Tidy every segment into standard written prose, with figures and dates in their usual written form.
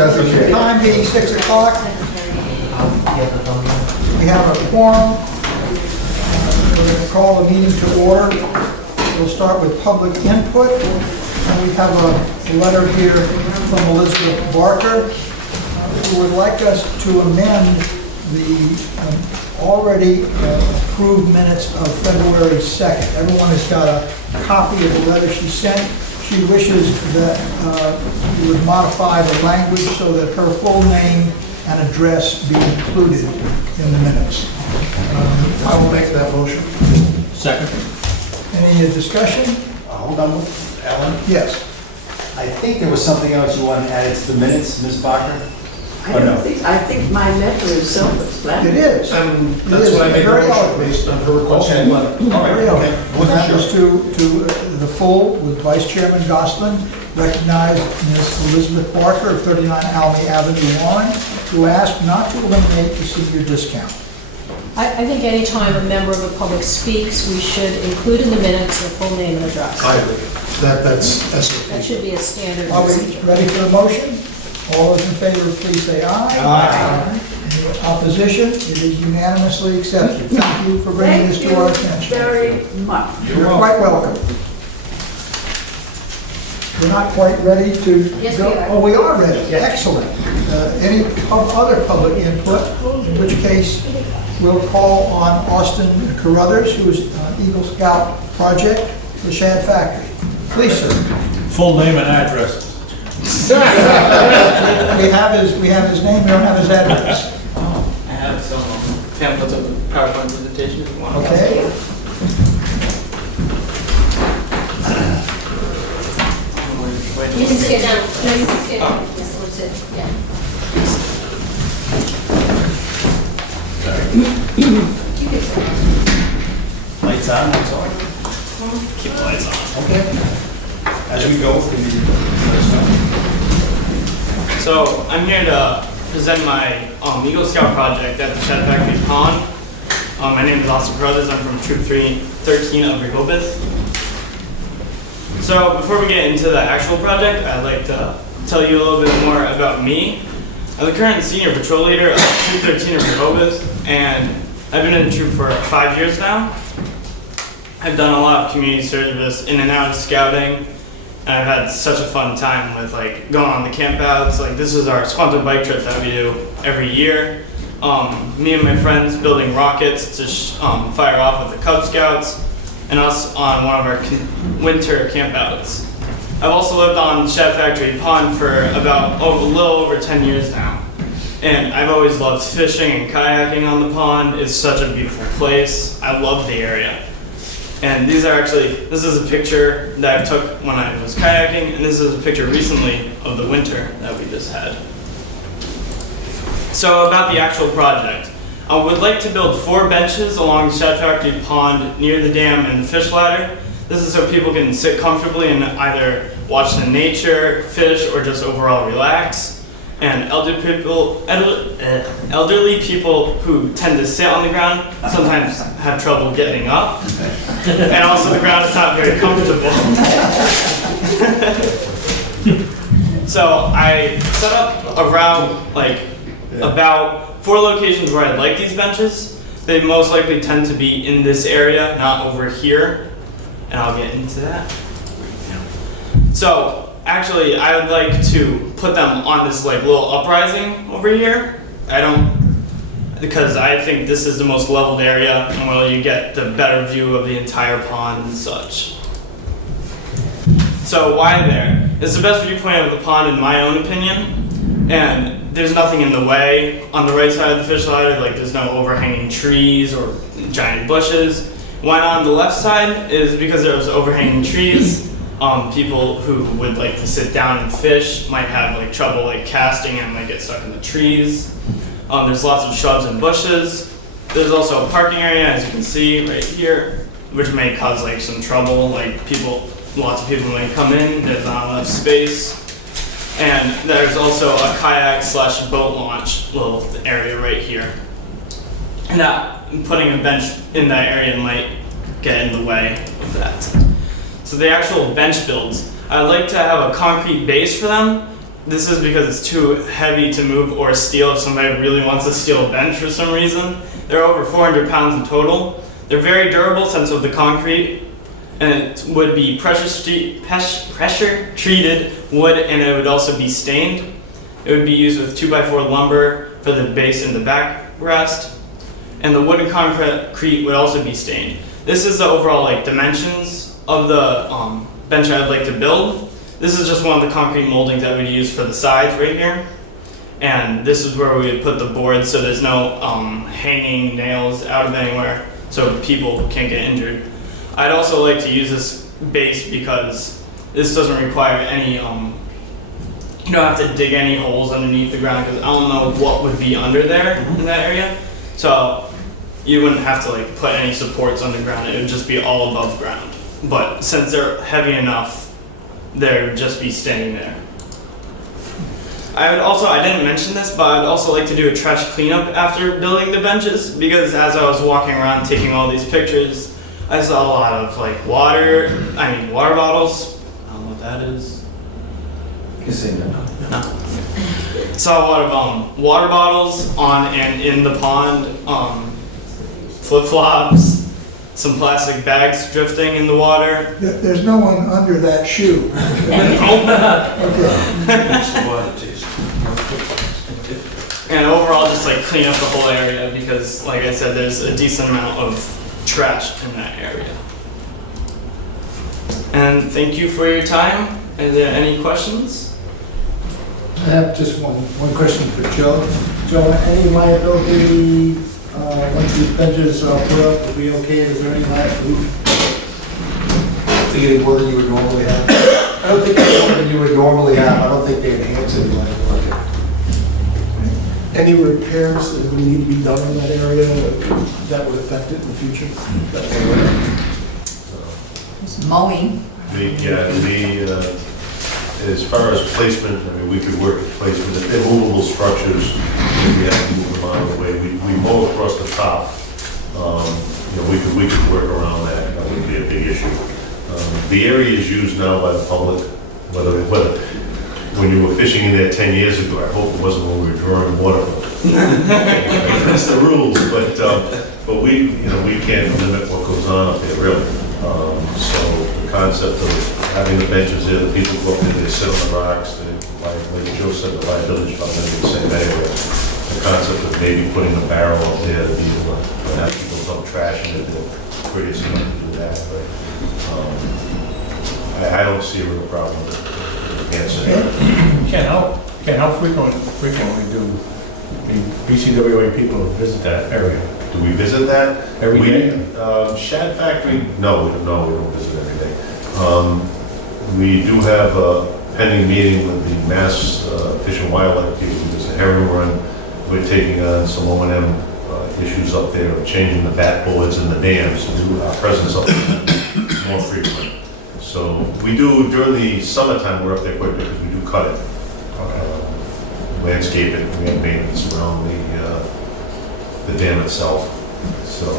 Designate. Time being 6 o'clock, we have a quorum. We're going to call the meeting to order. We'll start with public input. And we have a letter here from Elizabeth Barker, who would like us to amend the already approved minutes of February 2nd. Everyone has got a copy of the letter she sent. She wishes that you would modify the language so that her full name and address be included in the minutes. I will make that motion. Second. Any discussion? Hold on, Alan. Yes. I think there was something else you wanted added to the minutes, Ms. Barker? I think my letter is It self-explanatory. is. And It that's is what I made the very motion eloquent. based on her request. Okay. Letter. Very Okay. eloquent. And that was to the full, with Vice Chairman Goslin, recognize Ms. Elizabeth Barker of 39 Almy Avenue, Warren, who asked not to eliminate the senior discount. I think anytime a member of the public speaks, we should include in the minutes their full name and address. I agree. That's That should be a standard Are we procedure. ready for the motion? All those in favor, please say aye. Aye. Any opposition? It is unanimously accepted. Thank you for bringing this to our attention. Very much. You're quite welcome. We're not quite ready to Yes, go. we are. Oh, we are ready. Excellent. Any other public input? In which case, we'll call on Austin Carruthers, who is Eagle Scout Project for Shad Factory. Please, sir. Full name and address. We have his name, we don't have his address. I have some pamphlets of the PowerPoint presentation if you want. Okay? You can sit down. No, you can sit. Yes, we'll sit. Yeah. You can sit. Lights on, that's all. Keep the lights on. Okay. As we go, can you let us know? So I'm here to present my Eagle Scout project at the Shad Factory Pond. My name is Austin Carruthers. I'm from Troop 13 of Rehoboth. So before we get into the actual project, I'd like to tell you a little bit more about me. I'm the current senior patrol leader of Troop 13 of Rehoboth, and I've been in the troop for 5 years now. I've done a lot of community service in and out of scouting, and I've had such a fun time with like going on the campouts. Like this is our Squanto bike trip that we do every year. Me and my friends building rockets to fire off with the Cub Scouts, and us on one of our winter campouts. I've also lived on Shad Factory Pond for about a little over 10 years now. And I've always loved fishing and kayaking on the pond. It's such a beautiful place. I love the area. And this is a picture that I took when I was kayaking, and this is a picture recently of the winter that we just had. So about the actual project. I would like to build 4 benches along Shad Factory Pond near the dam and the fish ladder. This is so people can sit comfortably and either watch the nature, fish, or just overall relax. And elderly people who tend to sit on the ground sometimes have trouble getting up. And also the ground is not very comfortable. So I set up around about 4 locations where I'd like these benches. They most likely tend to be in this area, not over here. And I'll get into that. So actually, I would like to put them on this little uprising over here. Because I think this is the most leveled area and where you get the better view of the entire pond and such. So why there? It's the best viewpoint of the pond in my own opinion. And there's nothing in the way. On the right side of the fish ladder, there's no overhanging trees or giant bushes. Why not on the left side is because there's overhanging trees. People who would like to sit down and fish might have trouble casting and might get stuck in the trees. There's lots of shrubs and bushes. There's also a parking area, as you can see right here, which may cause some trouble. Lots of people may come in. There's not enough space. And there's also a kayak / boat launch little area right here. Now, putting a bench in that area might get in the way of that. So the actual bench builds, I'd like to have a concrete base for them, this is because it's too heavy to move or steal if somebody really wants to steal a bench for some reason. They're over 400 pounds in total. They're very durable since of the concrete, and it would be pressure treated wood, and it would also be stained. It would be used with 2x4 lumber for the base and the backrest, and the wood and concrete would also be stained. This is the overall dimensions of the bench I'd like to build. This is just one of the concrete moldings that we'd use for the sides right here. And this is where we would put the boards so there's no hanging nails out of anywhere so people can't get injured. I'd also like to use this base because this doesn't require any, you don't have to dig any holes underneath the ground because I don't know what would be under there in that area. So you wouldn't have to put any supports underground, it would just be all above ground. But since they're heavy enough, they would just be staying there. I didn't mention this, but I'd also like to do a trash cleanup after building the benches because as I was walking around taking all these pictures, I saw a lot of water bottles. I don't know what that is. You can say no. Saw a lot of water bottles on and in the pond, flip-flops, some plastic bags drifting in the water. There's no one under that shoe. And overall just clean up the whole area because like I said, there's a decent amount of trash in that area. And thank you for your time. Are there any questions? I have just one question for Joe. Joe, any liability, once these benches are put up, will be okay? Is there any liability? Any more than you would normally have? I don't think any more than you would normally have. I don't think they enhance it like. Any repairs that would need to be done in that area that would affect it in the future? Mowing. As far as placement, I mean, we could work at placement. If they're movable structures, we have to move them out of the way. We mow across the top. We could work around that. That wouldn't be a big issue. The area is used now by the public, whether when you were fishing in there 10 years ago, I hope it wasn't when we were drawing waterfalls. That's the rules, but we can't limit what goes on up there, really. So the concept of having the benches there, the people go up there, they sit on the rocks, like Joe said, the liability fund, in the same area. The concept of maybe putting a barrel up there to be able to have people dump trash in it, they're courteous enough to do that, but I don't see a real problem with it. Ken, how frequently do the BCWA people visit that area? Do we visit that? Every day? Shad Factory, no, we don't visit every day. We do have a pending meeting with the Mass Fish and Wildlife people. There's a herring run. We're taking on some O&M issues up there, changing the bat boards and the dams, to do our presence up there more frequent. So we do, during the summertime, we're up there quite a bit because we do cut it. Landscape it, we have maintenance around the dam itself. So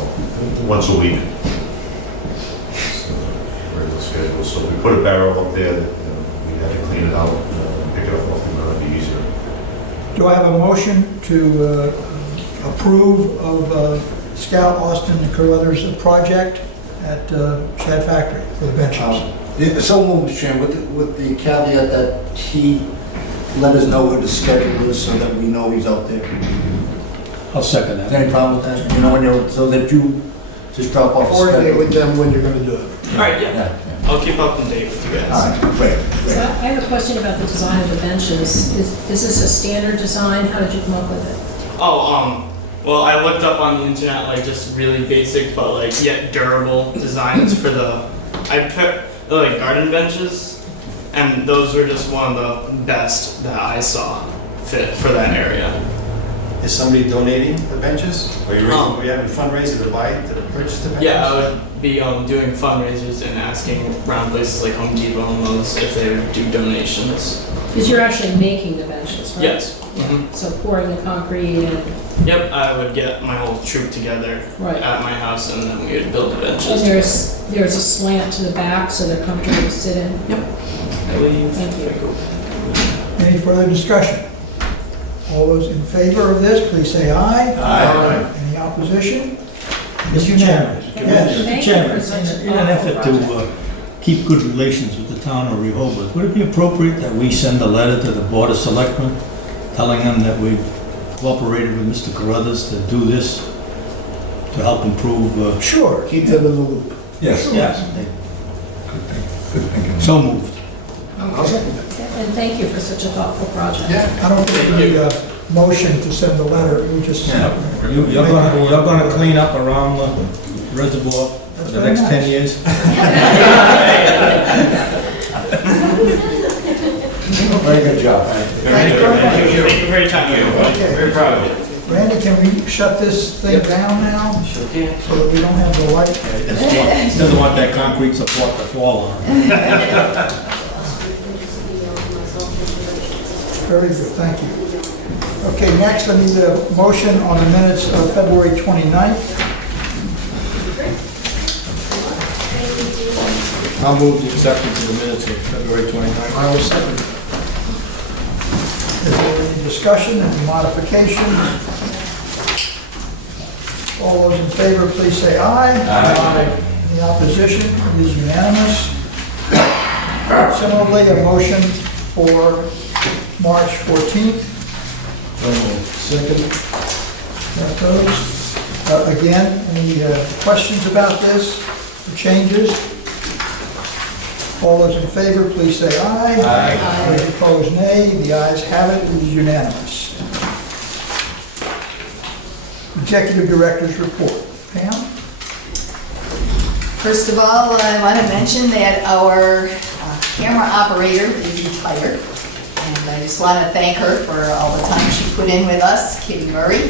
once a week. So regular schedule. So if we put a barrel up there, we have to clean it out, pick it up off the ground, it'd be easier. Do I have a motion to approve of Scout, Austin, and Carruthers project at Shad Factory for the benches? So moved, Mr. Chairman, with the caveat that he let us know what the schedule is so that we know he's out there. I'll second Is that. there any problem with that? So that you just drop off the Coordinate schedule. with them when you're gonna do it. All right, yeah. Yeah. I'll keep up to date with you All guys. right, great. So I have a question about the design of the benches. Is this a standard design? How did you come up with it? Oh, well, I looked up on the internet, just really basic, but yet durable designs for I put garden benches, and those were just one of the best that I saw fit for that area. Is somebody donating the benches? Are you having a fundraiser to purchase the benches? Yeah, I would be doing fundraisers and asking around places like Home Depot and Lowe's if they would do donations. Because you're actually making the benches, right? Yes. Mhm. So pouring the concrete and, Yep, I would get my whole troop together right. at my house and then we would build the benches. And there's a slant to the back so they're comfortable to sit in? I believe. Thank you. Any further discussion? All those in favor of this, please say aye. Aye. Any opposition? It's Mr. Chairman. unanimous. Yes. Thank Mr. you Chairman, for such a in an effort thoughtful to keep good relations with the town of Rehoboth, would it be appropriate that we send a letter to the Board of Selectmen telling them that we've cooperated with Mr. Carruthers to do this, to help improve? Sure. Keep them in the loop. Yes. So moved. I'll second that. And thank you for such a thoughtful project. I don't think we need a motion to send the letter, we just. You're gonna clean up around the reservoir for the next 10 years? Very good job. Thank you for your time, everybody. Very proud of you. Randy, can we shut this thing down now? Sure can. So that we don't have the light? He doesn't want that concrete support to fall on him. Very good, thank you. Okay, next I need a motion on the minutes of February 29th. I'll move the acceptance of the minutes of February 29th. I will second. Is there any discussion, any modifications? All those in favor, please say aye. Aye. Any opposition? It is unanimous. Similarly, a motion for March 14th. Second. Got those? Again, any questions about this, or changes? All those in favor, please say aye. Aye. Those opposed, nay. The ayes have it, it is unanimous. Executive Director's Report. Pam? First of all, I want to mention that our camera operator is retired. And I just want to thank her for all the time she put in with us, Kitty Murray.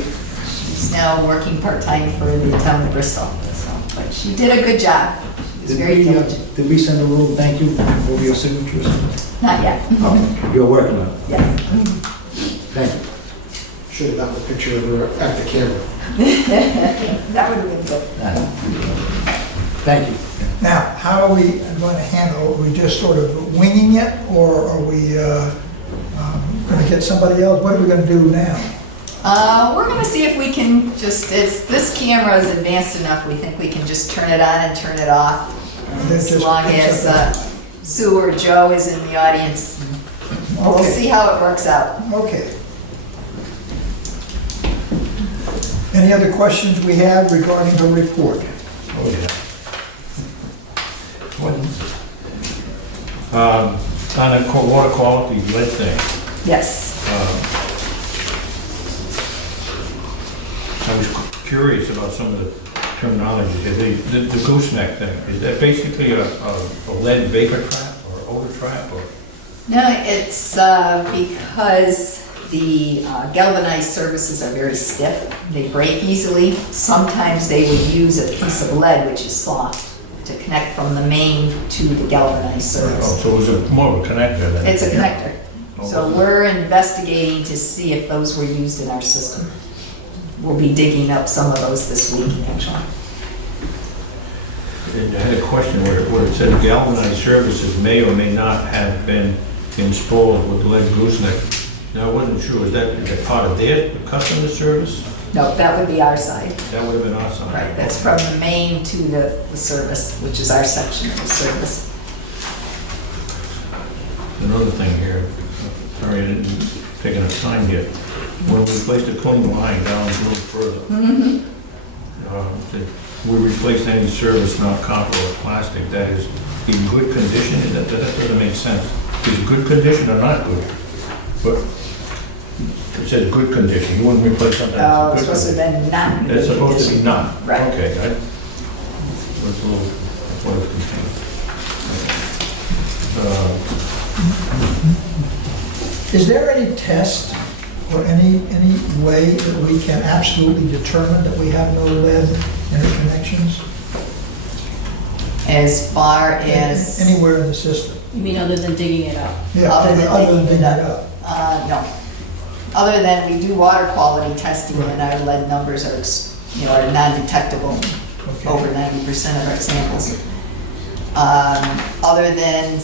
She's now working part-time for the town of Bristol. So, but she did a good job. She was very diligent. Did we send a little thank you over your signatures? Not yet. Okay, you're working on it. Yes. Thank you. Should have done a picture of her at the camera. That would have been good. Thank you. Now, how are we going to handle, are we just sort of winging it, or are we going to get somebody else? What are we going to do now? We're gonna see if we can just, this camera is advanced enough, we think we can just turn it on and turn it off. As long as Sue or Joe is in the audience. We'll Okay. see how it works out. Okay. Any other questions we have regarding the report? Oh, yeah. On the water quality lead thing, Yes. I was curious about some of the terminology here. The gooseneck thing, is that basically a lead vapor trap or odor trap or? No, it's because the galvanized surfaces are very stiff. They break easily. Sometimes they would use a piece of lead, which is soft, to connect from the main to the galvanized surface. Oh, so it was more of a connector than? It's a connector. Oh, So was it? we're investigating to see if those were used in our system. We'll be digging up some of those this week, actually. And I had a question where it said galvanized surfaces may or may not have been installed with lead gooseneck. Now, I wasn't sure, is that part of their customer service? No, that would be our side. That would have been our side. Right, that's from the main to the service, which is our section of the service. Another thing here, sorry, I didn't take enough time yet. When we placed a clean line down a little further, we replaced any service, not copper or plastic, that is in good condition, that doesn't make sense. Is it good condition or not good? But it says good condition, you wouldn't replace something Oh, that's it's in good supposed to condition. have been not in It's good supposed to be condition. not? Right. Okay, I was a little, what it contained. Is there any test or any way that we can absolutely determine that we have no lead interconnections As far as, anywhere in the system? You mean other than digging it up? Yeah, other than digging it up. no. Other than we do water quality testing and our lead numbers are, are non-detectable in over 90% of our samples. Other than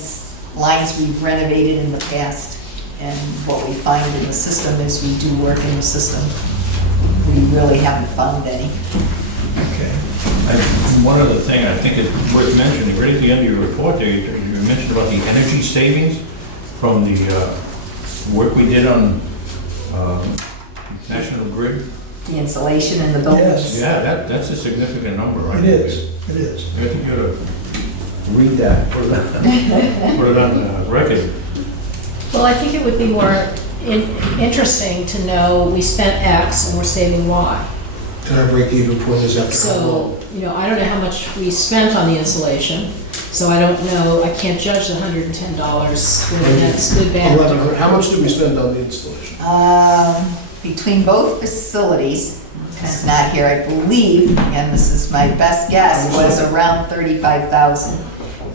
lines we've renovated in the past, and what we find in the system is we do work in the system. We really haven't found any. Okay. One other thing I think is worth mentioning, right at the end of your report there, you mentioned about the energy savings from the work we did on National Grid. The insulation in the buildings. Yes. Yeah, that's a significant number, right? It is, it is. I think you ought to read that, put it on record. Well, I think it would be more interesting to know we spent X and we're saving Y. And our break-even point is after how long? So, I don't know how much we spent on the insulation, so I don't know, I can't judge the $110, whether that's good, bad. 1,100. How much did we spend on the installation? Between both facilities, Ken's not here, I believe, and this is my best guess, was around 35,000.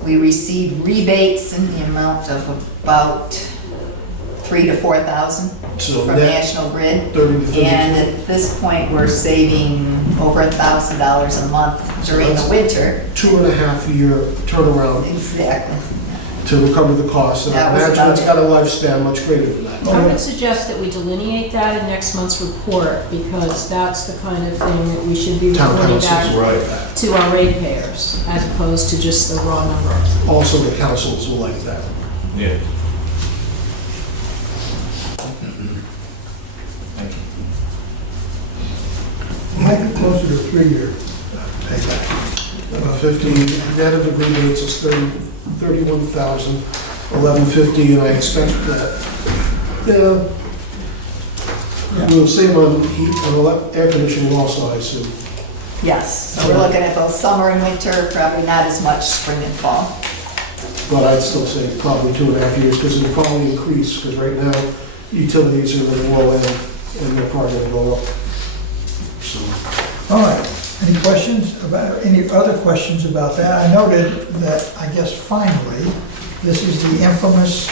We received rebates in the amount of about 3,000 to 4,000 So from net National Grid. 30 to 32. And at this point, we're saving over $1,000 a month during the winter. 2.5-year turnaround Exactly. to recover the costs. And I That was imagine about it's it. got a lifespan much greater than that. I would suggest that we delineate that in next month's report, because that's the kind of thing that we should be Town reporting councils, back right. to our ratepayers, as opposed to just the raw number. Also, the councils will like that. Yeah. Might be closer to a 3-year payback. 15, net of the rebates is 31,000, 1150, and I expect that, we'll save on heat, on air conditioning also, I assume. Yes, so we're looking at both summer and winter, probably not as much spring and fall. But I'd still say probably 2.5 years, because it'll probably increase, because right now, utilities are in the low end, and they're probably gonna go up. So, All right, any questions about, any other questions about that? I noted that, I guess finally, this is the infamous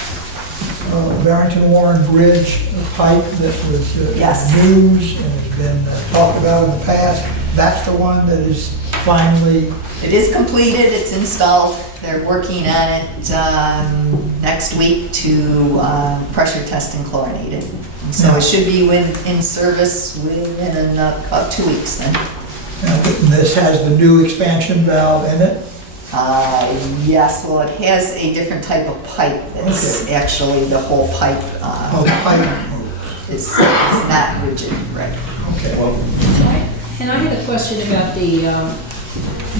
Barrington Warren Bridge pipe that was Yes. news and has been talked about in the past. That's the one that is finally, It is completed, it's installed, they're working on it next week to pressure test and chlorinate it. And so it should be in service within about 2 weeks then. this has the new expansion valve in it. Yes, well, it has a different type of pipe that's actually, the whole pipe Oh, the pipe. is not rigid, right? Okay. And I had a question about the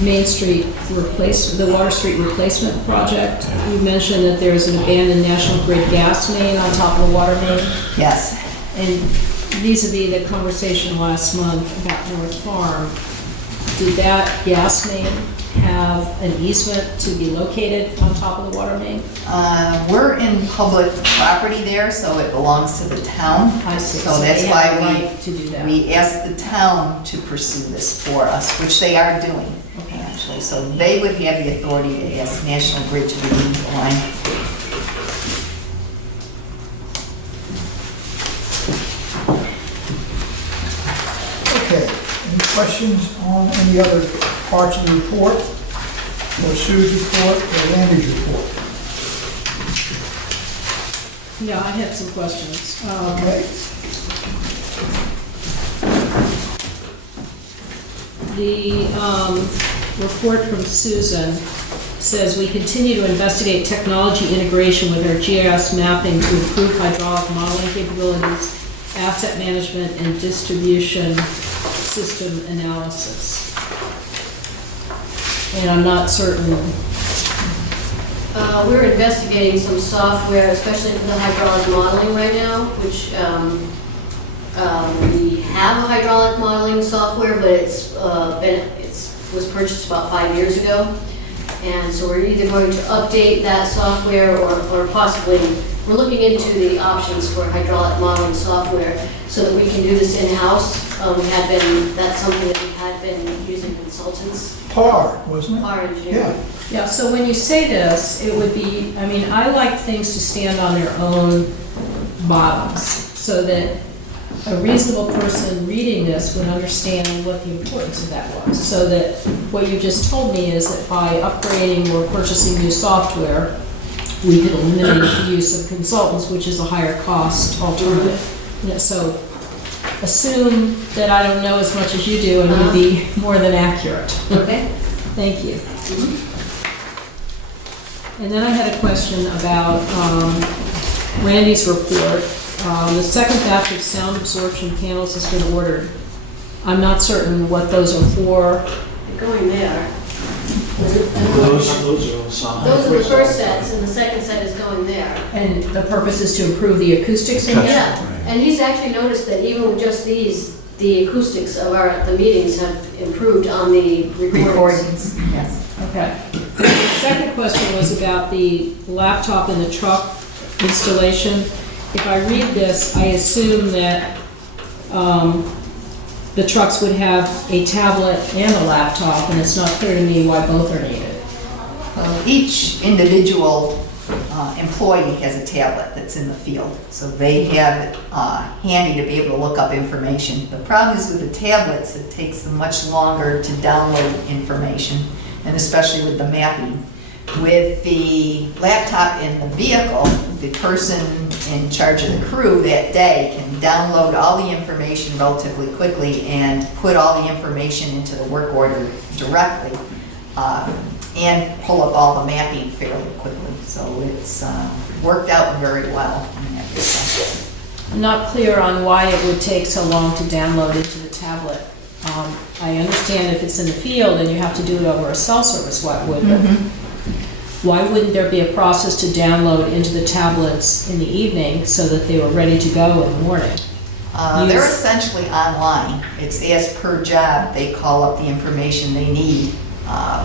Main Street the Water Street replacement project. You mentioned that there's an abandoned National Grid gas main on top of the water main. Yes. And vis-à-vis the conversation last month about North Farm, did that gas main have an easement to be located on top of the water main? We're in public property there, so it belongs to the town. I see. So that's they have a why right to do that. we asked the town to pursue this for us, which they are doing, actually. So they would have the authority to ask National Grid to remove the line. Okay, any questions on any other parts of the report? Or Sue's report, or Randy's report? Yeah, I had some questions. Okay. The report from Susan says, "We continue to investigate technology integration with our GIS mapping to improve hydraulic modeling capabilities, asset management, and distribution system analysis." And I'm not certain. We're investigating some software, especially the hydraulic modeling right now, which we have a hydraulic modeling software, but it was purchased about 5 years ago. And so we're either going to update that software or possibly, we're looking into the options for hydraulic modeling software so that we can do this in-house. That's something that we had been using consultants, PAR, wasn't it? our engineering. Yeah, so when you say this, it would be, I mean, I like things to stand on their own bottoms, so that a reasonable person reading this would understand what the importance of that was. So that what you just told me is that by upgrading or purchasing new software, we could eliminate the use of consultants, which is a higher cost alternative. You know, so assume that I don't know as much as you do and you'd be more than accurate. Okay. Thank you. And then I had a question about Randy's report. The second batch of sound absorption panels has been ordered. I'm not certain what those are for. They're going there. Those are all sound. Those are the first sets, and the second set is going there. And the purpose is to improve the acoustics in here? Yeah, and he's actually noticed that even with just these, the acoustics of the meetings have improved on the recordings. Recordings, yes. Okay. The second question was about the laptop in the truck installation. If I read this, I assume that the trucks would have a tablet and a laptop, and it's not clear to me why both are needed. Each individual employee has a tablet that's in the field, so they have it handy to be able to look up information. The problem is with the tablets, it takes them much longer to download information, and especially with the mapping. With the laptop in the vehicle, the person in charge of the crew that day can download all the information relatively quickly and put all the information into the work order directly, and pull up all the mapping fairly quickly. So it's worked out very well in that respect. I'm not clear on why it would take so long to download into the tablet. I understand if it's in the field and you have to do it over a cell service, why would Why wouldn't there be a process to download into the tablets in the evening so that they were ready to go in the morning? They're essentially online. It's as per job. They call up the information they need.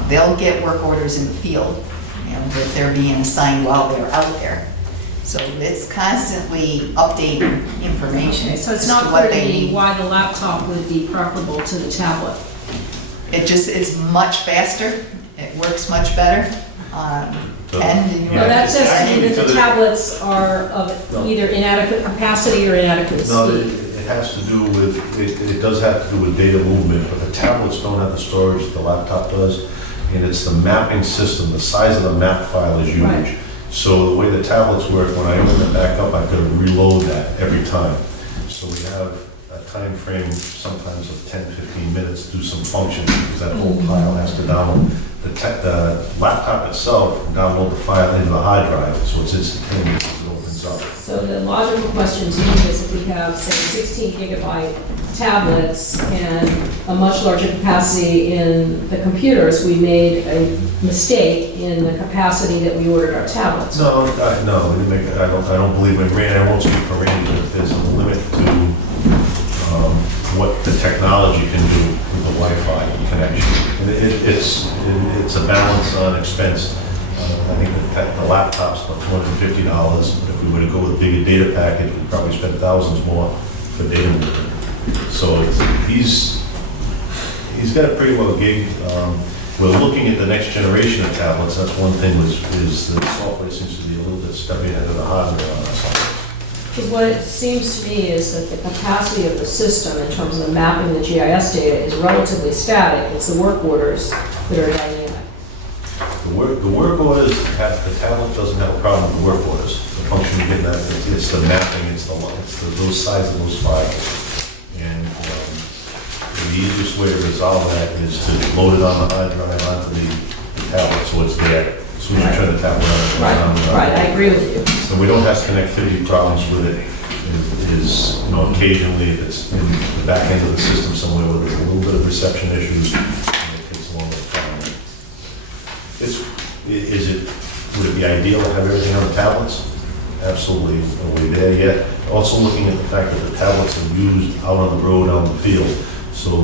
They'll get work orders in the field, that they're being assigned while they're out there. So it's constantly updating information. So it's as not to what clear to they me need. why the laptop would be preferable to the tablet. It just is much faster. It works much better. Ken, do you No, that says to me that the Because it- tablets are of either inadequate capacity or inadequate No, speed. it has to do with, it does have to do with data movement, but the tablets don't have the storage that the laptop does. And it's the mapping system, the size of the map file is huge. Right. So the way the tablets work, when I open it back up, I've got to reload that every time. So we have a time frame sometimes of 10, 15 minutes to do some functions, because that whole pile has to download. The laptop itself can download the file into the hard drive, so it's instantaneous as it opens up. So the logical question to me is if we have, say, 16 gigabyte tablets and a much larger capacity in the computers, we made a mistake in the capacity that we ordered our tablets. No, we didn't make, I don't believe in Randy, I won't speak for Randy, but there's a limit to what the technology can do with the Wi-Fi connection. And it's a balance on expense. I think the laptop's about $250, but if we were to go with a bigger data package, we'd probably spend thousands more for data movement. So he's got it pretty well gigged. We're looking at the next generation of tablets. That's one thing is the software seems to be a little bit stepping ahead of the hardware on that. Because what it seems to me is that the capacity of the system in terms of the mapping of the GIS data is relatively static. It's the work orders that are dynamic. The work orders, the tablet doesn't have a problem with the work orders. The function you get that, it's the mapping, it's those sides of those files. And the easiest way to resolve that is to load it on the hard drive onto the tablet so it's there. As soon as you turn the tablet on, it's on. Right, I agree with you. So we don't have connectivity problems with it. It is, occasionally if it's in the back end of the system somewhere where there's a little bit of reception issues, it takes a longer time. Would it be ideal to have everything on the tablets? Absolutely. Are we there yet? Also looking at the fact that the tablets are used out on the road, out in the field. So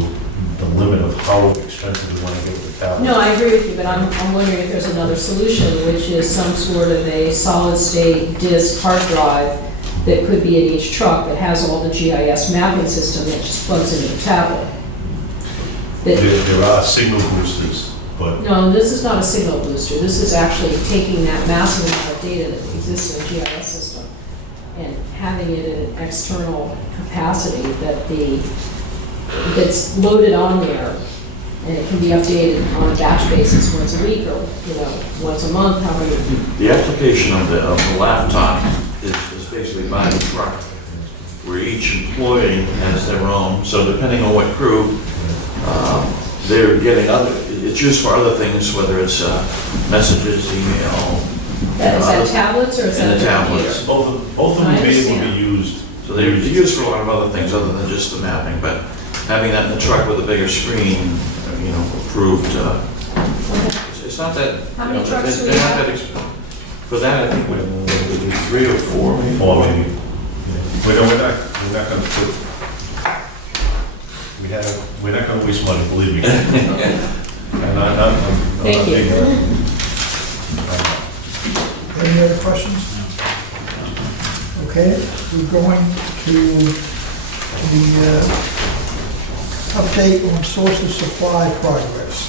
the limit of how expensive we want to get with the tablets. No, I agree with you, but I'm wondering if there's another solution, which is some sort of a solid-state disk hard drive that could be in each truck that has all the GIS mapping system that just plugs into the tablet. There are signal boosters, but No, this is not a signal booster. This is actually taking that massive amount of data that exists in a GIS system and having it in an external capacity that's loaded on there And it can be updated on a batch basis once a week or, once a month, however. The application of the laptop is basically buying a truck, where each employee has their own, so depending on what crew, they're getting it's used for other things, whether it's messages, email. Is that tablets or is that? And the tablets. Both of them I will be understand. used. So they're used for a lot of other things other than just the mapping, but having that in the truck with a bigger screen, approved, it's not that. How many trucks do we they're not have? that For that, I think we'd do 3 or 4, maybe. Or maybe. We're not gonna put, we're not gonna waste money, believe me. And I'm not Thank you. being, Any other questions? Okay, we're going to the update on source of supply progress.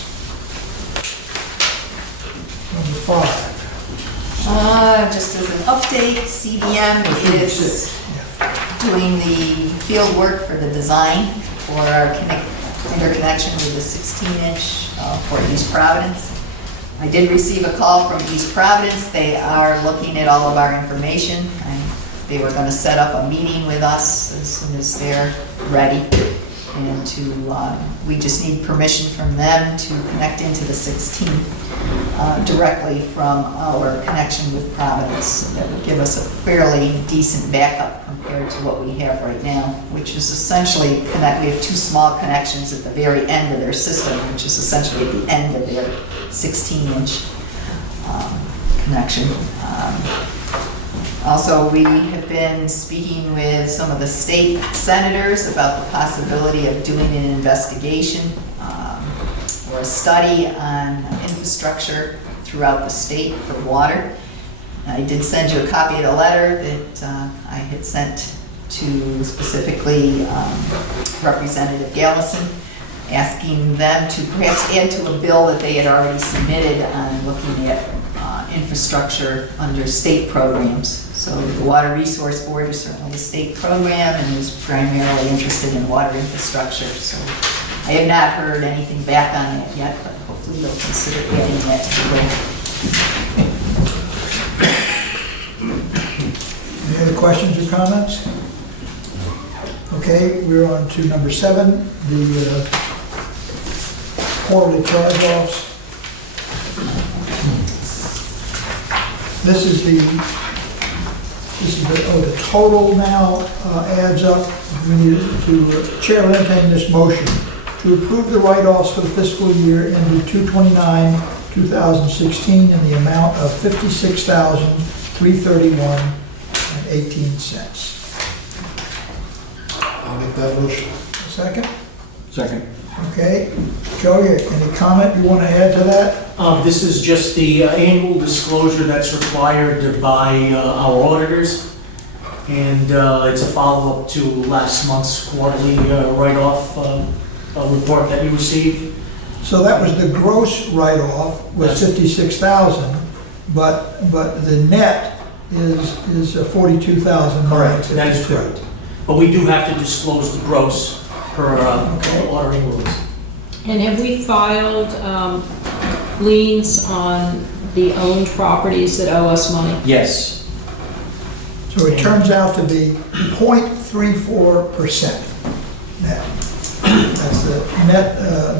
Number 5. Just as an update, CDM is doing the field work for the design for our interconnection with the 16-inch for East Providence. I did receive a call from East Providence. They are looking at all of our information. They were going to set up a meeting with us as soon as they're ready. And we just need permission from them to connect into the 16 directly from our connection with Providence. That would give us a fairly decent backup compared to what we have right now, which is essentially we have 2 small connections at the very end of their system, which is essentially at the end of their 16-inch connection. Also, we have been speaking with some of the state senators about the possibility of doing an investigation or a study on infrastructure throughout the state for water. I did send you a copy of the letter that I had sent to specifically Representative Gallison, asking them to perhaps add to a bill that they had already submitted on looking at infrastructure under state programs. So the Water Resource Board is certainly a state program and is primarily interested in water infrastructure. So I have not heard anything back on it yet, but hopefully they'll consider adding that to the bill. Any other questions or comments? Okay, we're on to number 7, the quarterly charge-offs. This is the total now adds up. We need to, Chair will entertain this motion to approve the write-offs for the fiscal year ended 2/29/2016 in the amount of $56,331.18. I'll make that motion. Second? Second. Okay. Joe, any comment you want to add to that? This is just the annual disclosure that's required by our auditors. And it's a follow-up to last month's quarterly write-off report that you received. So that was the gross write-off was $56,000, but the net is $42,000. Correct, that is correct. But we do have to disclose the gross per ordering rules. And have we filed liens on the owned properties that owe us money? Yes. So it turns out to be 0.34% now. That's the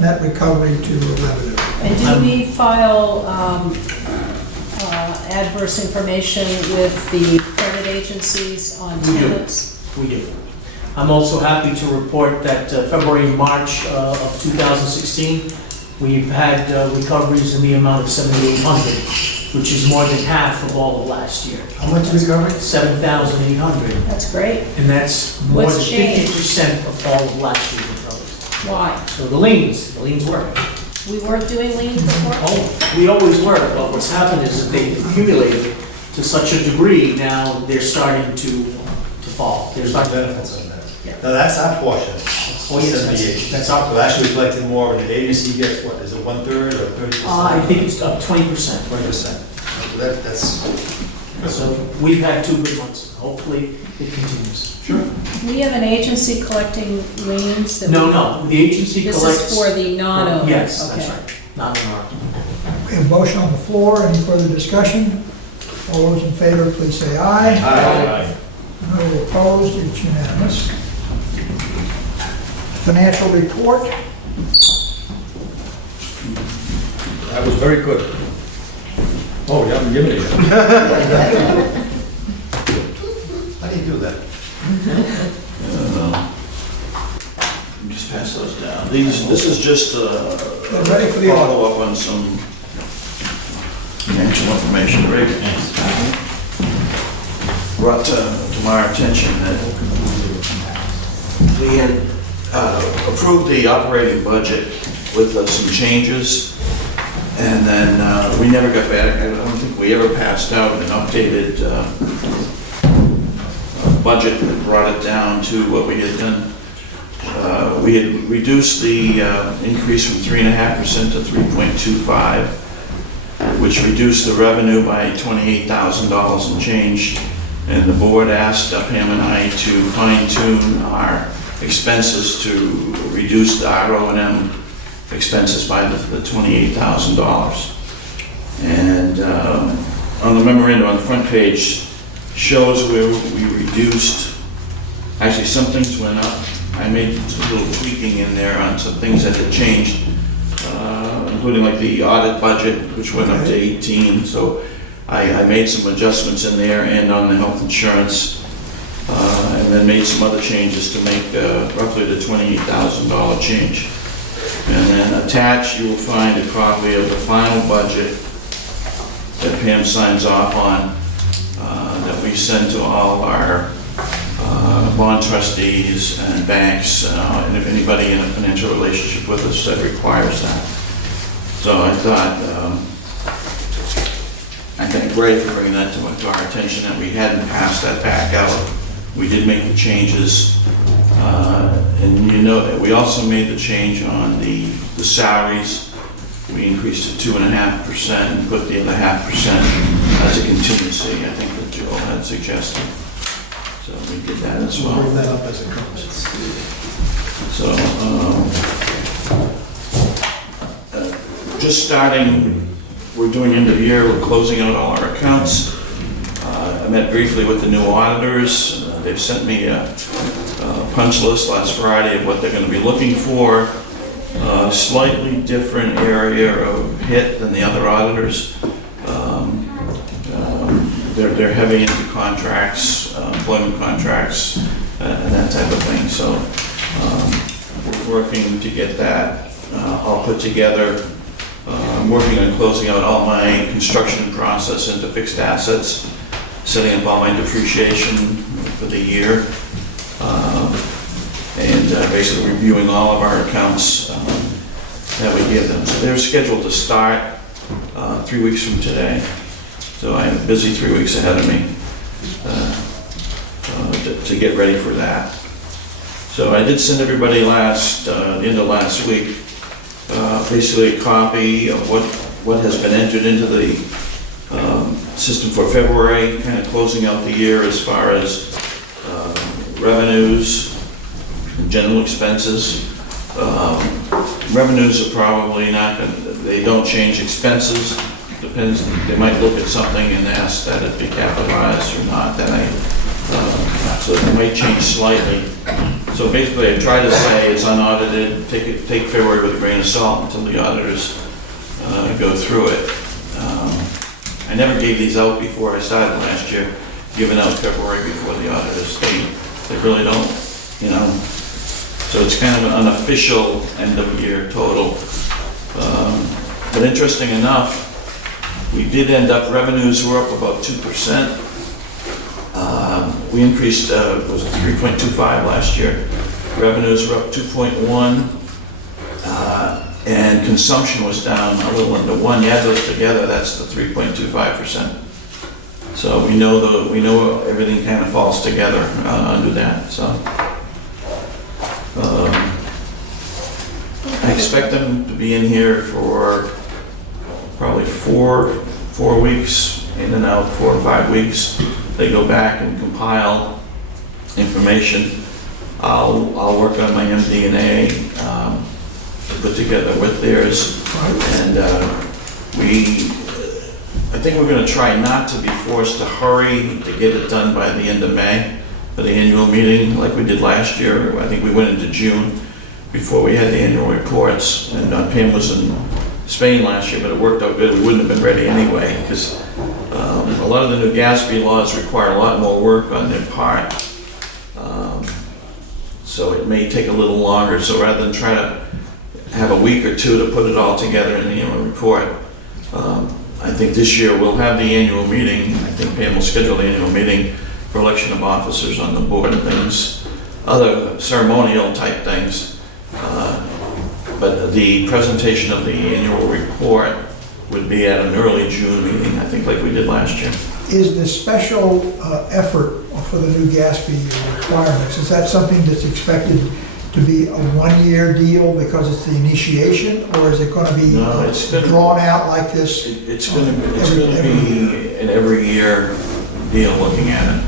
net recovery to revenue. And do we file adverse information with the credit agencies on tenants? We do. I'm also happy to report that February and March of 2016, we've had recoveries in the amount of $7,800, which is more than half of all of last year. How much recovery? $7,800. That's great. And that's more What's than changed? 50% of all of last year's recoveries. Why? So the liens work. We weren't doing liens before? Oh, we always were, but what's happened is that they've accumulated to such a degree, now they're starting to fall. There's not benefits on that. Yeah. No, that's our portion. Oh, yes, 78. that's our So actually collected more, and the agency gets, what, is it 1/3 or 30%? I think it's up 20%. 20%. That's, So we've had 2 good months. Hopefully, it continues. Sure. We have an agency collecting liens that. No, the agency This collects. is for the non-owners. Yes, that's Okay. right. Not in our. We have a motion on the floor. Any further discussion? All those in favor, please say aye. Aye. No opposed, it's unanimous. Financial report. That was very good. Oh, you haven't given it yet. How do you do that? Just pass those down. This is just a Ready for the audit. follow-up on some financial information Rick brought to my attention that we had approved the operating budget with some changes, and then we never got back. I don't think we ever passed out an updated budget that brought it down to what we had done. We had reduced the increase from 3.5% to 3.25, which reduced the revenue by $28,000 and change. And the board asked Pam and I to fine tune our expenses to reduce the O&M expenses by the $28,000. And on the memorandum on the front page shows where we reduced, actually some things went up. I made a little tweaking in there on some things that had changed, including like the audit budget, which went up to 18. So I made some adjustments in there and on the health insurance, and then made some other changes to make roughly the $28,000 change. And then attached, you will find a copy of the final budget that Pam signs off on, that we send to all our bond trustees and banks, and if anybody in a financial relationship with us that requires that. So I thought, I thank Ray for bringing that to our attention, that we hadn't passed that back out. We did make the changes, and you know that we also made the change on the salaries. We increased it 2.5% and put the other 0.5% as a contingency, I think that Joel had suggested. So we did that as well. We'll bring that up as it comes. So, just starting, we're doing end of year, we're closing out all our accounts. I met briefly with the new auditors. They've sent me a punch list last Friday of what they're going to be looking for. Slightly different area of hit than the other auditors. They're heavy into contracts, employment contracts, and that type of thing. So we're working to get that all put together. I'm working on closing out all my construction process into fixed assets, setting up all my depreciation for the year, and basically reviewing all of our accounts that we give them. So they're scheduled to start 3 weeks from today. So I have a busy 3 weeks ahead of me to get ready for that. So I did send everybody the end of last week, basically a copy of what has been entered into the system for February, kind of closing out the year as far as revenues, general expenses. Revenues are probably not, they don't change. Expenses, depends, they might look at something and ask that it be capitalized or not, so it might change slightly. So basically I try to say it's unaudited, take February with a grain of salt until the auditors go through it. I never gave these out before I started last year, giving out February before the auditors. They really don't, you know. So it's kind of an unofficial end of year total. But interesting enough, we did end up, revenues were up about 2%. We increased, was it 3.25 last year? Revenues were up 2.1, and consumption was down a little under 1. You add those together, that's the 3.25%. So we know everything kind of falls together under that. So I expect them to be in here for probably four weeks, in and out 4 or 5 weeks. They go back and compile information. I'll work on my MD&A, put together with theirs. And I think we're gonna try not to be forced to hurry to get it done by the end of May for the annual meeting like we did last year. I think we went into June before we had the annual reports. And Pam was in Spain last year, but it worked out good. We wouldn't have been ready anyway, because a lot of the new GASB laws require a lot more work on their part. So it may take a little longer. So rather than try to have a week or two to put it all together in the annual report, I think this year we'll have the annual meeting. I think Pam will schedule the annual meeting for election of officers on the board and things, other ceremonial type things. But the presentation of the annual report would be at an early June meeting, I think like we did last year. Is the special effort for the new GASB requirements, is that something that's expected to be a one-year deal because it's the initiation, or is it going to be No, it's gonna- drawn out like this? It's gonna be an every year deal looking at it.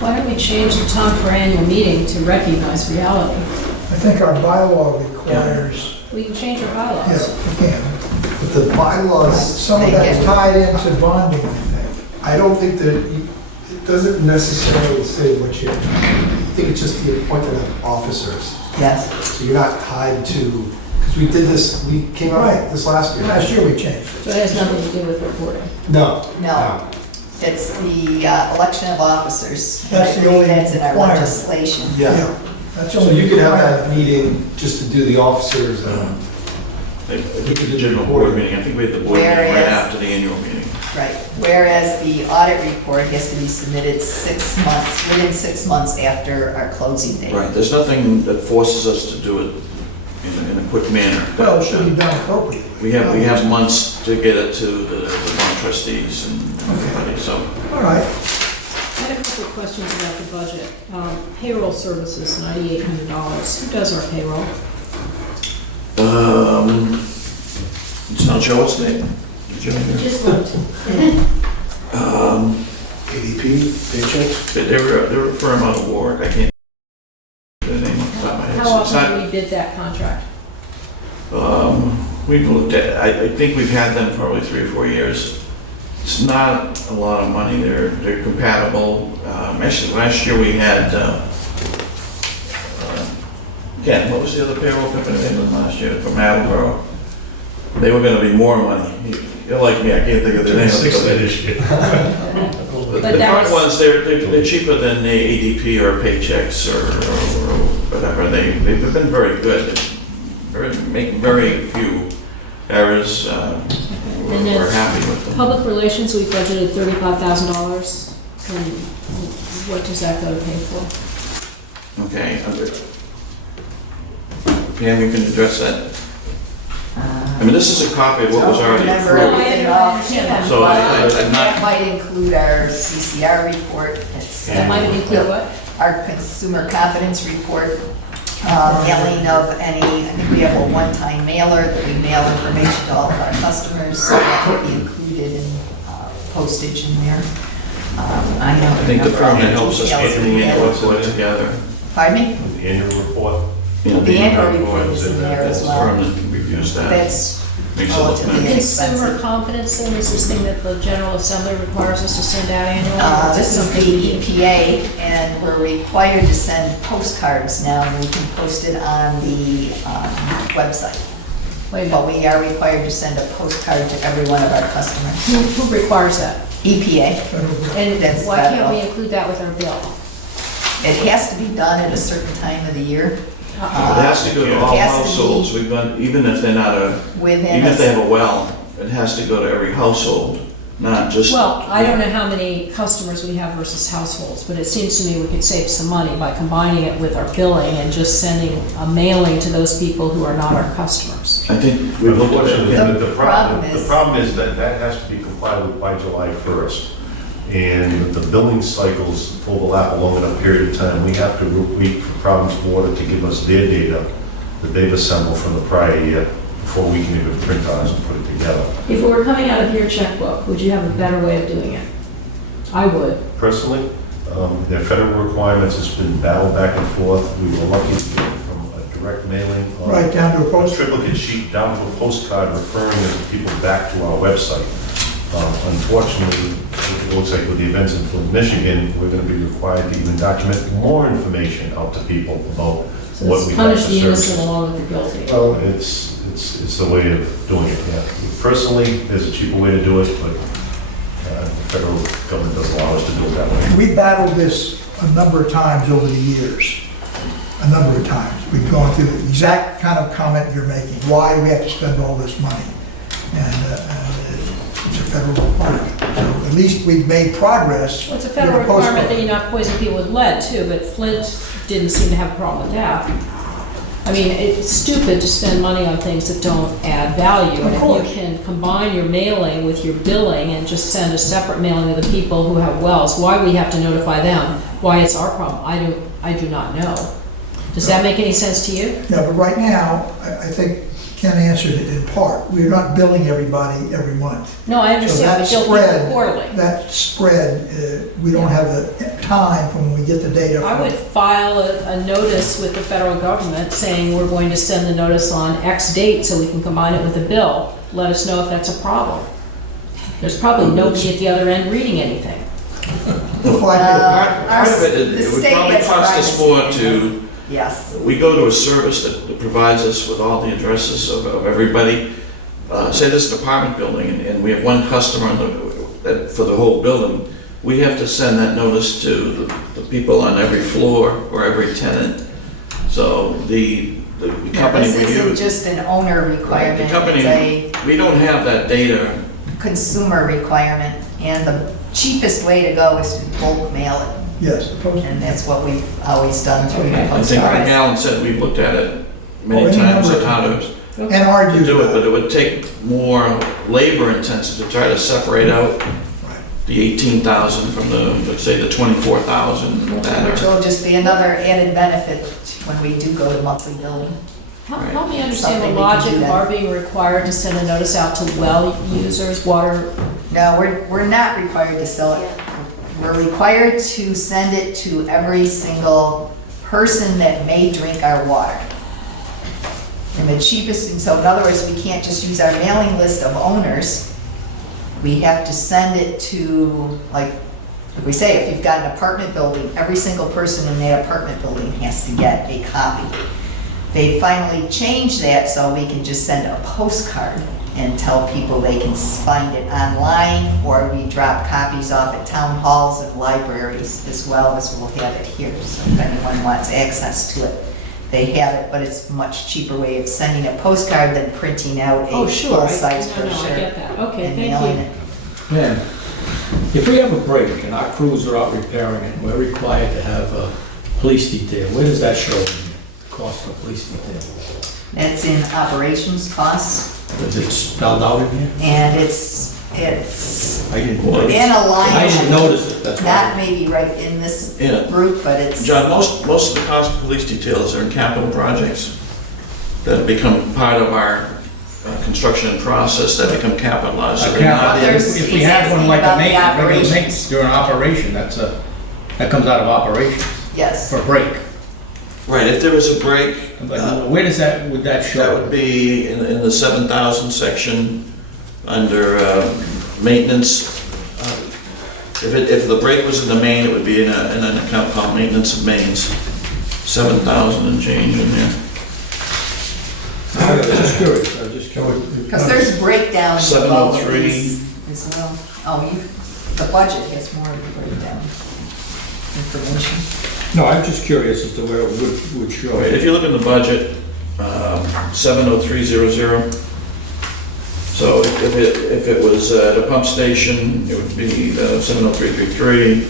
Why don't we change the time for annual meeting to recognize reality? I think our bylaw requires, We can change our yeah, bylaws. we can. But the bylaws, Some of that's tied into bonding, I think. I don't think that, it doesn't necessarily say what you're, I think it's just the appointment of officers. Yes. So you're not tied to, because we did this, we came Right. out this last year. Last year we changed it. So it has nothing to do with reporting. No. No, it's the election of officers. That's the I believe only that's in our requirement. legislation. Yeah. That's So only you could have required. that meeting just to do the officers. I think the general board meeting, I think we had the board meeting right Whereas- after the annual meeting. Right, whereas the audit report has to be submitted within 6 months after our closing date. Right, there's nothing that forces us to do it in a quick manner. Well, it should be done appropriately. We have months to get it to the bond trustees and everybody, so. All right. I had a couple of questions about the budget. Payroll services, $9,800. Who does our payroll? It's not Joe's name. Just looked. ADP, paychecks? They're a firm out of Warwick, I can't think of the name off the top of my head. How So it's often not- do we bid that contract? We've looked at, I think we've had them probably 3 or 4 years. It's not a lot of money, they're compatible. Actually, last year we had, Ken, what was the other payroll company name was last year from Attleboro? They were gonna be more money. You're like me, I can't think of their name. this year. The But that current was- ones, they're cheaper than the ADP or Paychecks or whatever. They've been very good. Making very few errors. And then We're happy with them. Public relations, we budgeted $35,000. And what does that go to pay for? Okay. Pam, you can address that. I mean, this is a copy of what was already Remember approved. everything off, Jim. So I'm not- That might include our CCR report. It's, That might include what? our consumer confidence report, mailing of any, I think we have a one-time mailer that we mail information to all of our customers, so that would be included in postage in there. I don't I think the remember firm all that helps us details get in the there. annual report together. Pardon me? The annual report. You know, The annual report is in there That's as the well. firm that reviews that. That's Makes it look relatively nice. Consumer inexpensive. confidence thing is this thing that the General Assembly requires us to send out annually? This is the EPA, and we're required to send postcards now, and we can post it on the website. Wait a But minute. we are required to send a postcard to every one of our customers. Who requires that? EPA, And That's why can't federal. we include that with our bill? it has to be done at a certain time of the year. It has to go to all It has to be households. We've got, even if they're not Within even if they a, have a well, it has to go to every household, not just. Well, I don't know how many customers we have versus households, but it seems to me we could save some money by combining it with our billing and just sending a mailing to those people who are not our customers. I think we've looked at Unfortunately, it. The problem is- the problem is that that has to be complied with by July 1st. And the billing cycles overlap a long enough period of time. We have to wait for Providence Water to give us their data that they've assembled from the prior year. before we can even print ours and put it together. If it were coming out of your checkbook, would you have a better way of doing it? I would. Personally, their federal requirements has been battled back and forth. We were lucky to get it from a direct mailing. Right down to a post. Triplicate sheet down to a postcard referring the people back to our website. Unfortunately, it looks like with the events in Flint, Michigan, we're going to be required to even document more information out to people about So what it's we have for punish the innocent services. along with the guilty. Well, it's the way of doing it, yeah. Personally, there's a cheaper way to do it, but the federal government doesn't allow us to do it that way. We battled this a number of times over the years. A number of times. We've gone through the exact kind of comment you're making. Why do we have to spend all this money? And it's a federal requirement. So at least we've made progress. Well, it's a federal with the postcard. requirement that you're not poisoning people with lead too, but Flint didn't seem to have a problem with that. I mean, it's stupid to spend money on things that don't add value. And if you can combine your mailing with your billing and just send a separate mailing to the people who have wells, why we have to notify them, why it's our problem, I do not know. Does that make any sense to you? Yeah, but right now, I think Ken answered it in part. We're not billing everybody every month. No, I understand, but So bill that people spread, quarterly. that spread, we don't have the time from when we get the data I from. would file a notice with the federal government saying we're going to send the notice on X date so we can combine it with a bill. Let us know if that's a problem. There's probably nobody at the other end reading anything. Part of it would probably cost us more to, Yes. we go to a service that provides us with all the addresses of everybody. Say this is an apartment building and we have one customer for the whole building. We have to send that notice to the people on every floor or every tenant. So the company This we isn't use. just an owner requirement, The company, it's we don't have that data. a consumer requirement. And the cheapest way to go is to bulk mail it. Yes, the post. And that's what we've always done through the I post think office. Alan said we've looked at it many any times number at how to And argued do it, about but it would take more labor intensive to try to separate out the 18,000 from the, let's say, the 24,000 that Which are. will just be another added benefit when we do go to monthly billing. Help me understand the Something we can logic do of then. our being required to send a notice out to well users, water. No, we're not required to sell it. We're required to send it to every single person that may drink our water. And the cheapest, and so in other words, we can't just use our mailing list of owners. We have to send it to, like we say, if you've got an apartment building, every single person in that apartment building has to get a copy. They finally changed that so we can just send a postcard and tell people they can find it online, or we drop copies off at town halls and libraries as well as we'll have it here. So if anyone wants access to it, they have it, but it's a much cheaper way of sending a postcard than printing out Oh, a sure. full-size No, brochure. I get that. Okay, and thank mailing you. it. Man, if we have a break and our crews are out repairing it, we're required to have a police detail, where does that show in the cost of a police detail? That's in operations costs, Is it spelled out in here? and it's I didn't, in a line. I didn't notice it, that's Not why. maybe right in this Yeah. group, but it's. John, most of the cost of police details are in capital projects that become part of our construction process, that become capitalized. So they're not in- If we have one like a maintenance, regular maintenance during operation, that comes out of operations Yes. for break. Right, if there was a break, Where does that, would that show? that would be in the 7,000 section under maintenance. If the break was in the main, it would be in an account called maintenance of mains. 7,000 and change in there. I was just curious, I was just curious. Because there's breakdowns of all of 703. these as well. Oh, the budget has more of the breakdown information. No, I'm just curious as to where it would show. Right, if you look in the budget, 70300. So if it was at a pump station, it would be 70333.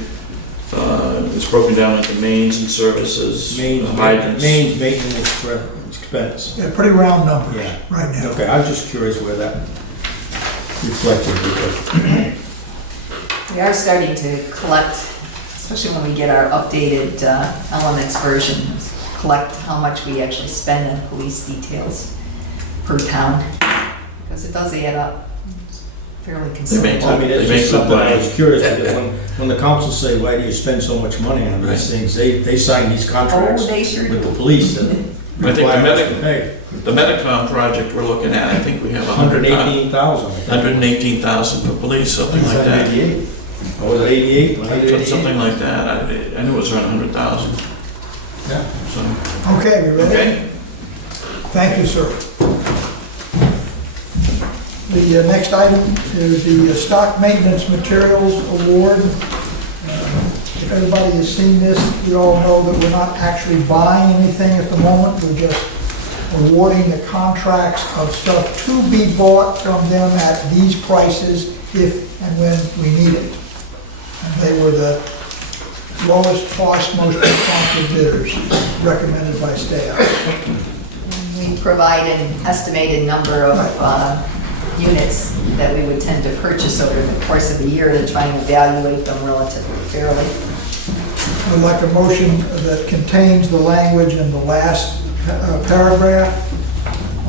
It's broken down into mains and services, hydrants. Mains maintenance expense. Yeah, pretty round numbers Yeah. right now. Okay, I was just curious where that reflected. We are starting to collect, especially when we get our updated Elements version, collect how much we actually spend on police details per town, because it does add up. It's fairly They considerable. make I mean, it's They make just good something I money. was curious, because when the council say, why do you spend so much money on Right. these things, they sign these contracts Oh, they sure with do. the police that I think the require us to medic, pay. the Medicom project we're looking at, I think we have 118,000. 118,000 for police, something like that. 188. Or was it 88? Something like that. I knew it was around 100,000. Yeah. So, Okay, we ready? okay. Thank you, sir. The next item is the stock maintenance materials award. If everybody has seen this, you all know that we're not actually buying anything at the moment. We're just awarding the contracts of stuff to be bought from them at these prices if and when we need it. And they were the lowest cost, most responsive bidders recommended by staff. We provide an estimated number of units that we would tend to purchase over the course of a year to try and evaluate them relatively fairly. I'd like a motion that contains the language in the last paragraph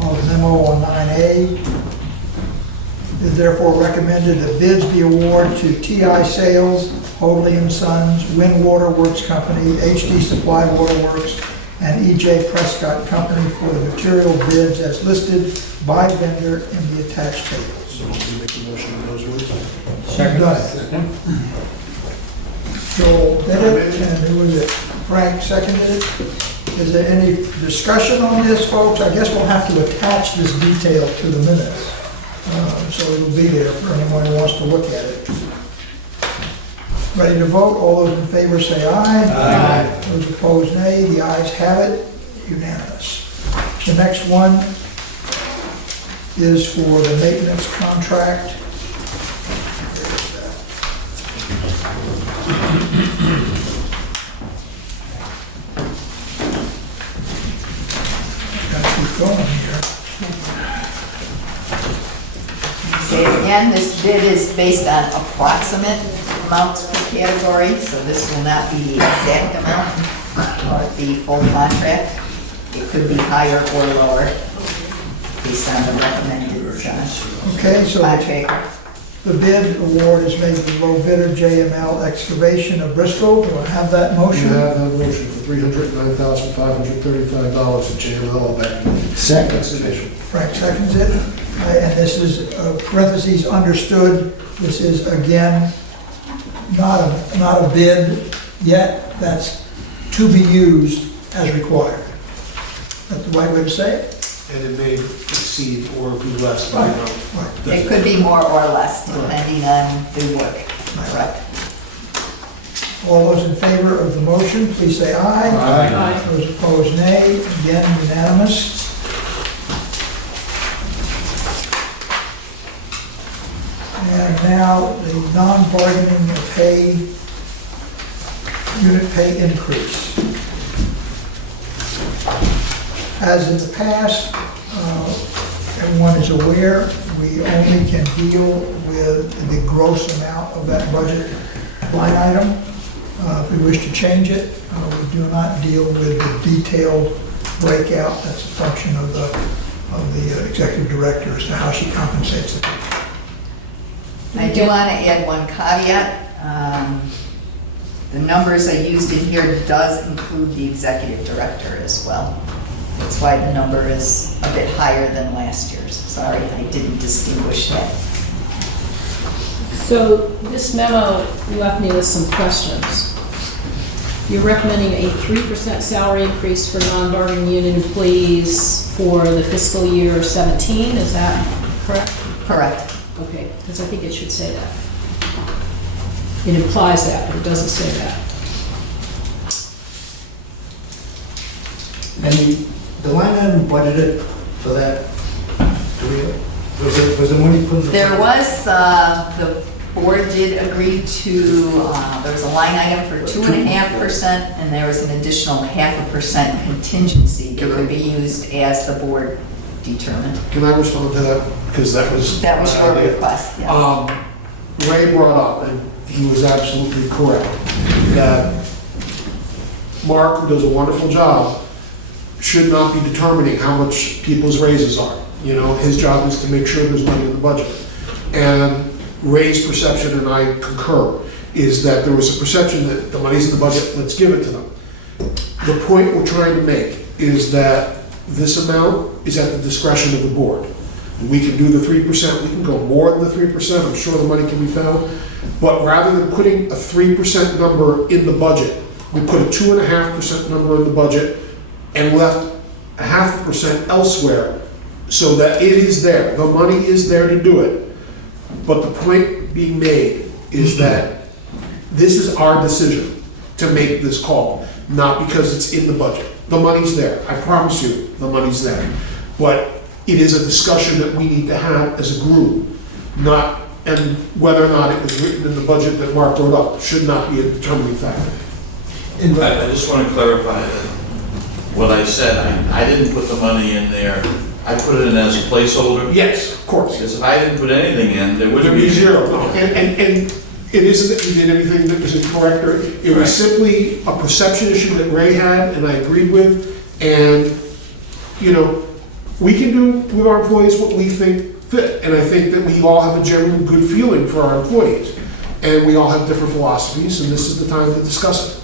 of memo on 9A. It is therefore recommended that bids be awarded to TI Sales, Hoadley and Sons, Wind Water Works Company, HD Supply Water Works, and EJ Prescott Company for the material bids as listed by vendor in the attached tables. So we make a motion in those words? Second. Done it. Joel did it, and who was it? Frank seconded it. Is there any discussion on this, folks? I guess we'll have to attach this detail to the minutes. So it'll be there for anyone who wants to look at it. Ready to vote? All those in favor say aye. Aye. Those opposed, nay. The ayes have it. Unanimous. The next one is for the maintenance contract. Where is that? Gotta keep going here. Say it again, this bid is based on approximate amounts per category, so this will not be the exact amount of the full contract. It could be higher or lower based on the recommended Okay, so contract. the bid award is made to low bidder JML Excavation of Bristol. Do I have that You motion? have a motion for $309,535 to JML back. Second. Excavation. Frank seconds it. And this is, parentheses, understood. This is, again, not a bid yet. That's to be used as required. That's the right way to say it? And it may exceed or be less than Right. the amount. Right. It could be more or less depending on the work, correct? All those in favor of the motion, please say aye. Aye. Those opposed, nay. Again, unanimous. And now the non-bargaining pay, unit pay increase. As in the past, everyone is aware, we only can deal with the gross amount of that budget line item. If we wish to change it, we do not deal with the detailed breakout. That's a function of the executive director as to how she compensates it. I do want to add one caveat. The numbers I used in here does include the executive director as well. That's why the number is a bit higher than last year's. Sorry, I didn't distinguish that. So this memo left me with some questions. You're recommending a 3% salary increase for non-bargaining unit employees for the fiscal year 17, is that correct? Correct. Okay, because I think it should say that. It implies that, but it doesn't say that. And the line item budgeted for that, was there money put in the? There was, the board did agree to, there was a line item for 2.5%, and there was an additional 0.5% contingency that could be used as the board determined. Can I respond to that? Because that was. That was your request, yes. Ray brought up, and he was absolutely correct, that Mark, who does a wonderful job, should not be determining how much people's raises are. You know, his job is to make sure there's money in the budget. And Ray's perception, and I concur, is that there was a perception that the money's in the budget, let's give it to them. The point we're trying to make is that this amount is at the discretion of the board. We can do the 3%, we can go more than the 3%, I'm sure the money can be found. But rather than putting a 3% number in the budget, we put a 2.5% number in the budget and left 0.5% elsewhere so that it is there. The money is there to do it. But the point being made is that this is our decision to make this call, not because it's in the budget. The money's there, I promise you, the money's there. But it is a discussion that we need to have as a group, not, and whether or not it was written in the budget that Mark wrote up should not be a determining factor. I just want to clarify that what I said, I didn't put the money in there, I put it in as a placeholder. Yes, of course. Because if I didn't put anything in, there wouldn't There'd be be zero. And it isn't that you did anything that was incorrect, or it Right. was simply a perception issue that Ray had and I agreed with. And, you know, we can do with our employees what we think fit. And I think that we all have a genuine good feeling for our employees. And we all have different philosophies, and this is the time to discuss it.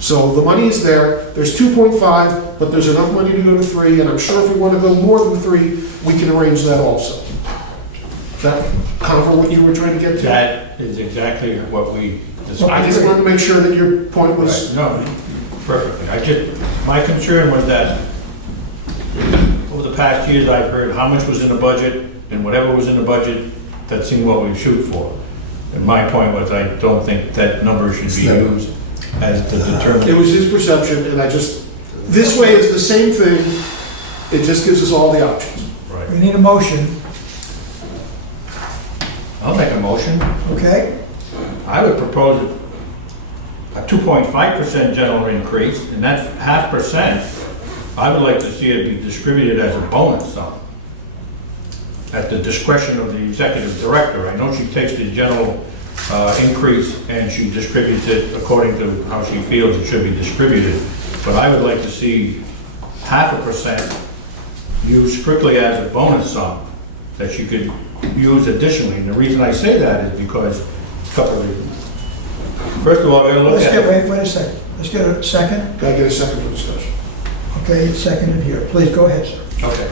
So the money is there, there's 2.5, but there's enough money to go to 3, and I'm sure if we want to go more than 3, we can arrange that also. Is that kind of what you were trying to get to? That is exactly what we discussed. I just wanted to make sure that your point was, Right. No, perfectly. My concern was that over the past years, I've heard how much was in the budget, and whatever was in the budget, that seemed what we shoot for. And my point was, I don't think that number should be used as the it determinant. was his perception, and I just, this way is the same thing, it just gives us all the options. Right. We need a motion, I'll make a motion. okay? I would propose a 2.5% general increase, and that's 0.5%. I would like to see it be distributed as a bonus sum at the discretion of the executive director. I know she takes the general increase and she distributes it according to how she feels it should be distributed. But I would like to see 0.5% used strictly as a bonus sum that she could use additionally. And the reason I say that is because, a couple of reasons. First of all, we're going to look at it. Wait a second. Let's get a second. Can I get a second for discussion? Okay, it's seconded here. Please go ahead, sir. Okay.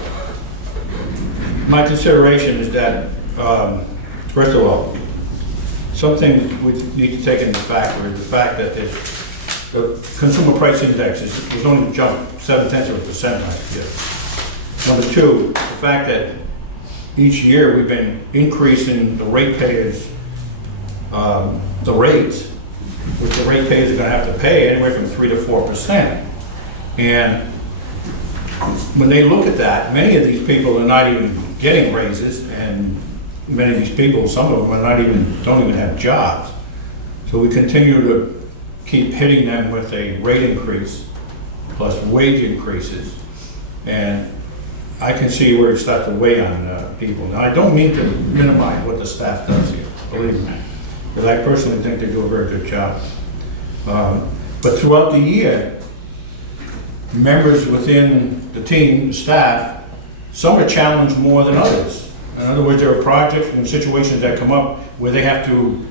My consideration is that, first of all, something we need to take into factor is the fact that the consumer price index was only jumped 0.7% last year. Number two, the fact that each year we've been increasing the ratepayers, the rates, which the ratepayers are going to have to pay anywhere from 3 to 4%. And when they look at that, many of these people are not even getting raises, and many of these people, some of them are don't even have jobs. So we continue to keep hitting them with a rate increase plus wage increases, and I can see where it starts to weigh on people. Now, I don't mean to minimize what the staff does here, believe me, because I personally think they do a very good job. But throughout the year, members within the team, the staff, some are challenged more than others. In other words, there are projects and situations that come up where they have to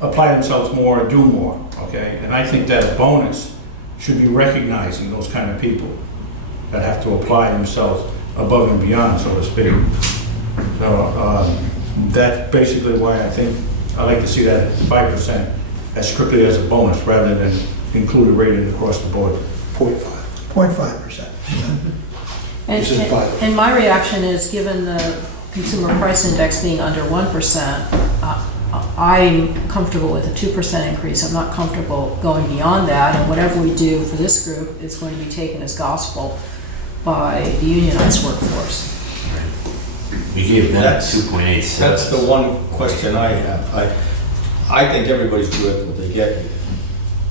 apply themselves more or do more, okay? And I think that a bonus should be recognizing those kind of people that have to apply themselves above and beyond, so to speak. So that's basically why I think I like to see that at 5% as strictly as a bonus rather than include a rating across the board. 0.5%. And my reaction is, given the consumer price index being under 1%, I'm comfortable with a 2% increase. I'm not comfortable going beyond that, and whatever we do for this group is going to be taken as gospel by the unionized workforce. We gave them That's 2.87. That's the one question I have. I think everybody's good what they get.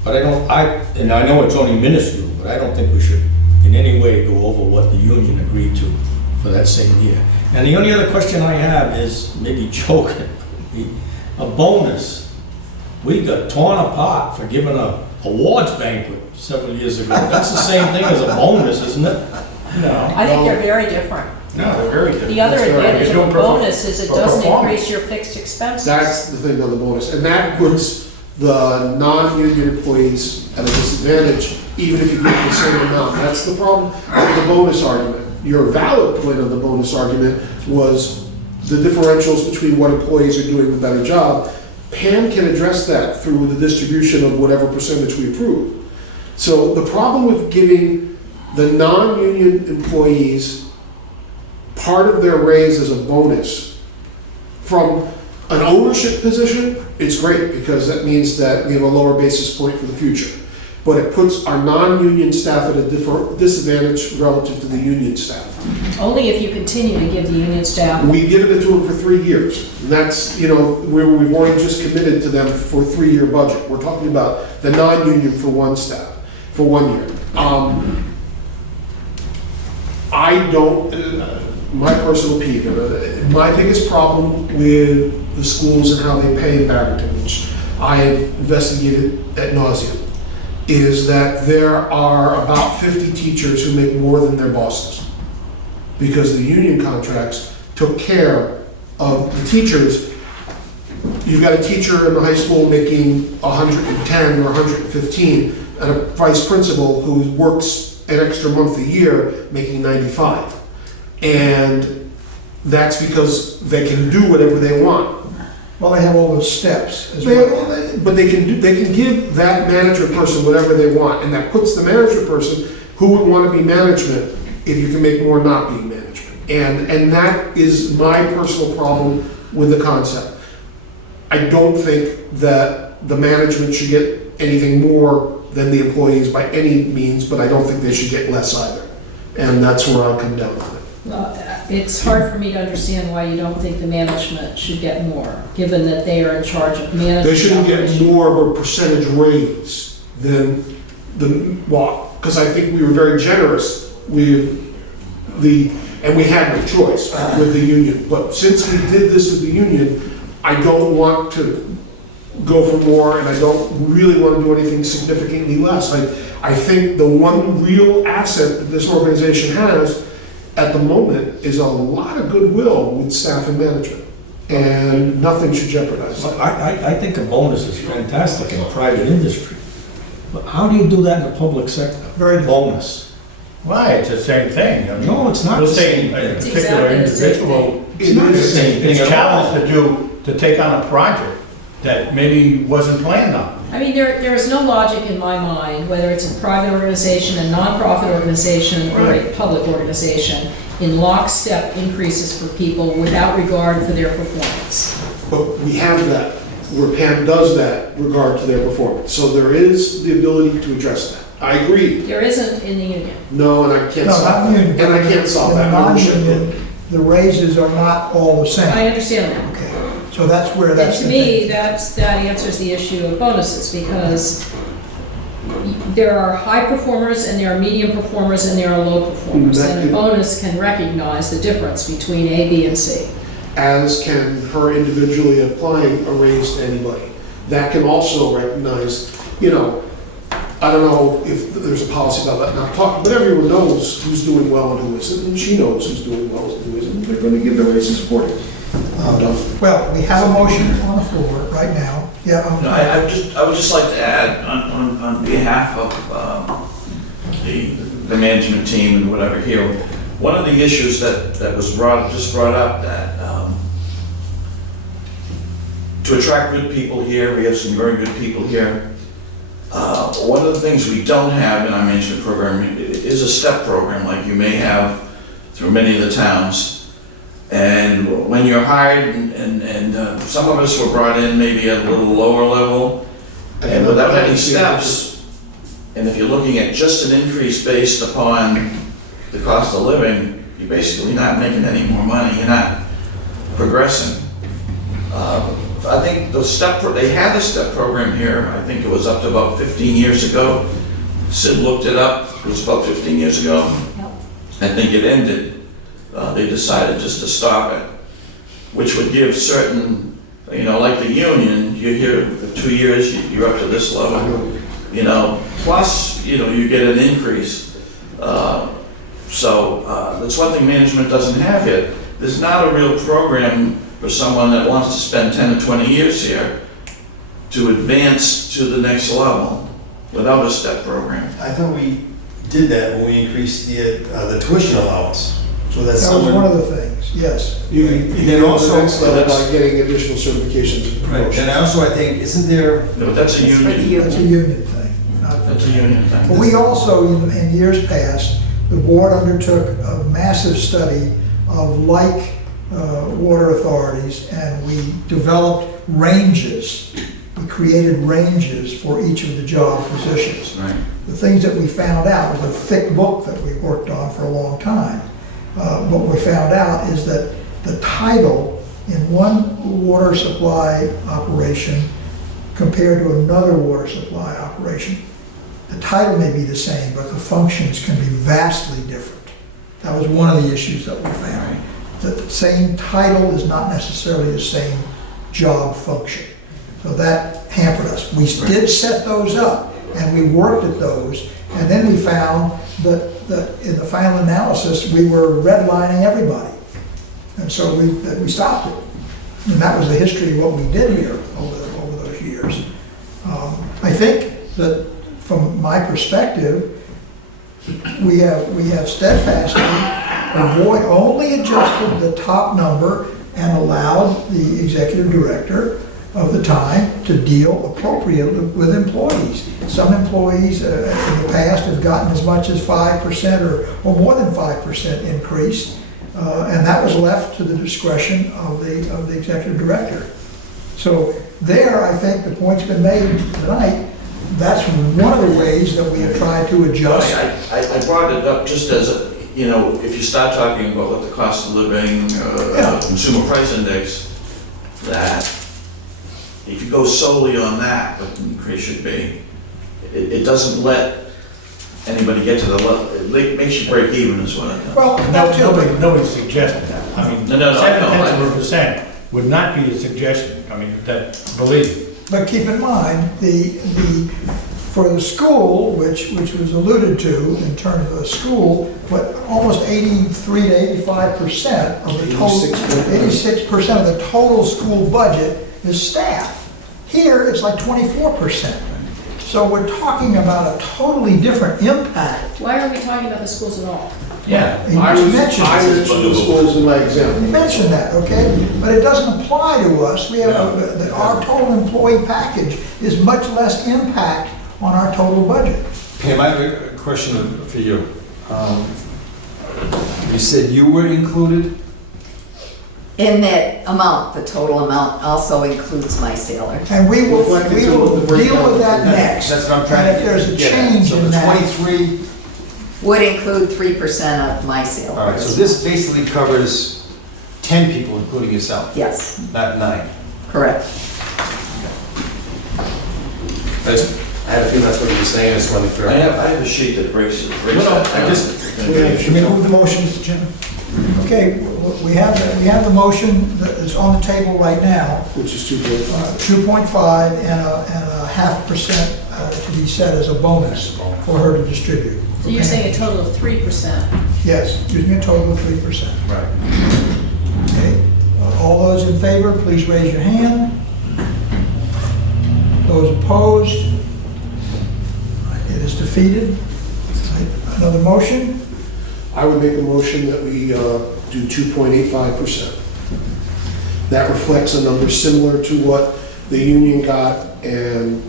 But and I know it's only minuscule, but I don't think we should in any way go over what the union agreed to for that same year. And the only other question I have is maybe joking. A bonus. We got torn apart for giving a awards banquet several years ago. That's the same thing as a bonus, isn't it? I think they're very different. No, they're very different. The other That's right. advantage You're of a doing bonus is it for doesn't performance. increase your fixed expenses. That's the thing on the bonus, and that puts the non-union employees at a disadvantage, even if you give them the same amount. That's the problem with the bonus argument. Your valid point of the bonus argument was the differentials between what employees are doing the better job. Pam can address that through the distribution of whatever percentage we approve. So the problem with giving the non-union employees part of their raise as a bonus from an ownership position, it's great because that means that we have a lower basis point for the future. But it puts our non-union staff at a disadvantage relative to the union staff. Only if you continue to give the union staff. We've given it to them for 3 years. And that's, where we've already just committed to them for a 3-year budget. We're talking about the non-union for 1 staff, for 1 year. I don't, my personal peeve, my biggest problem with the schools and how they pay in Barrington, which I have investigated ad nauseum, is that there are about 50 teachers who make more than their bosses. Because the union contracts took care of the teachers. You've got a teacher in the high school making 110 or 115, and a vice principal who works an extra month a year making 95. And that's because they can do whatever they want. Well, they have all those steps as well. But they can give that manager person whatever they want, and that puts the manager person who would want to be management if you can make more not being management. And that is my personal problem with the concept. I don't think that the management should get anything more than the employees by any means, but I don't think they should get less either. And that's where I'll come down on it. Well, it's hard for me to understand why you don't think the management should get more, given that they are in charge of management. They shouldn't get more of a percentage raise than because I think we were very generous with and we had no choice with the union. But since we did this with the union, I don't want to go for more, and I don't really want to do anything significantly less. I think the one real asset that this organization has at the moment is a lot of goodwill with staff and management, and nothing should jeopardize that. I think a bonus is fantastic in private industry. But how do you do that in the public sector? Very bonus. Why, it's the same thing. I mean, No, it's not we'll the say same a thing. It's particular exactly the same individual, It's not the same thing it's at all. challenged to take on a project that maybe wasn't planned on. I mean, there is no logic in my mind, whether it's a private organization, a nonprofit organization, or a public organization, in lockstep increases for people without regard for their performance. But we have that, where Pam does that regard to their performance. So there is the ability to address that. I agree. There isn't in the union. No, and I can't No, solve not that. union. And I can't solve that. In the non-union, the raises are not all the same. I understand that. Okay, so that's where And that's to the me, thing. that answers the issue of bonuses, because there are high performers, and there are medium performers, and there are low performers. And a bonus can recognize the difference between A, B, and C. As can her individually applying a raise to anybody. That can also recognize, I don't know if there's a policy about that not talking, but everyone knows who's doing well and who isn't, and she knows who's doing well and who isn't. They're going to give their raises accordingly. Well, we have a motion on the floor right now. Yeah, No, I would just like to add, on behalf of the management team and whatever here, one of the issues that was brought up, that to attract good people here, we have some very good people here. One of the things we don't have in our management program is a step program like you may have through many of the towns. And when you're hired, and some of us were brought in maybe at a little lower level, and without any steps, and if you're looking at just an increase based upon the cost of living, you're basically not making any more money, you're not progressing. I think they had the step program here, I think it was up to about 15 years ago. Sid looked it up, it was about 15 years ago. I think it ended. They decided just to stop it, which would give certain, like the union, you're here for 2 years, you're up to this level, plus, you get an increase. So that's one thing management doesn't have here. There's not a real program for someone that wants to spend 10 or 20 years here to advance to the next level without a step program. I thought we did that when we increased the tuition allowance. So that's That was someone. one of the things, yes. You then can go to also- the next level that's- by getting additional certifications and Right, promotions. and also I think, isn't there, No, that's a It's for the union. That's a union. union thing. not- That's a union thing. But we also, in years past, the board undertook a massive study of like water authorities, and we developed ranges. We created ranges for each of the job positions. Right. The things that we found out was a thick book that we worked on for a long time. What we found out is that the title in one water supply operation compared to another water supply operation, the title may be the same, but the functions can be vastly different. That was one of the issues that we found. The same title is not necessarily the same job function. So that hampered us. We did set those up, and we worked at those, and then we found that in the final analysis, we were redlining everybody. And so we stopped it. And that was the history of what we did here over those years. I think that from my perspective, we have steadfastly only adjusted the top number and allowed the executive director of the time to deal appropriately with employees. Some employees in the past have gotten as much as 5% or more than 5% increase, and that was left to the discretion of the executive director. So there, I think the point's been made tonight. That's one of the ways that we have tried to adjust. I brought it up just as a, if you start talking about what the cost of living, consumer price index, that if you go solely on that, what the increase should be, it doesn't let anybody get to the level, it makes you break even is what I think. Well, not too, Nobody suggested that. I mean, No, I know. 0.7% would not be a suggestion. I mean, believe me. but keep in mind, for the school, which was alluded to in terms of the school, but almost 83 to 85% of the total, 86% of the total school budget is staff. Here, it's like 24%. So we're talking about a totally different impact. Why are we talking about the schools at all? Yeah. I mentioned the schools in my example. You mentioned that, okay? But it doesn't apply to us. We have, our total employee package is much less impact on our total budget. Pam, I have a question for you. You said you were included? In that amount, the total amount also includes my salary. And we will Reflect it to deal the with breakdown. that next. That's what I'm trying And to if there's a get at. change So in the that, 23, Would include 3% of my salary. all right, so this basically covers 10 people, including yourself, Yes, not 9. correct. I have a feeling that's what he was saying, I just wanted to clear. I have a sheet that breaks No, no, that I down. just- should we move the motion, Mr. Chairman? Okay, we have the motion that is on the table right now, Which is 2.5. 2.5 and a 0.5% to be set as a bonus for her to distribute. So you're saying a total of 3%? Yes, gives me a total of 3%. Right. Okay, all those in favor, please raise your hand. Those opposed? It is defeated. Another motion? I would make a motion that we do 2.85%. That reflects a number similar to what the union got, and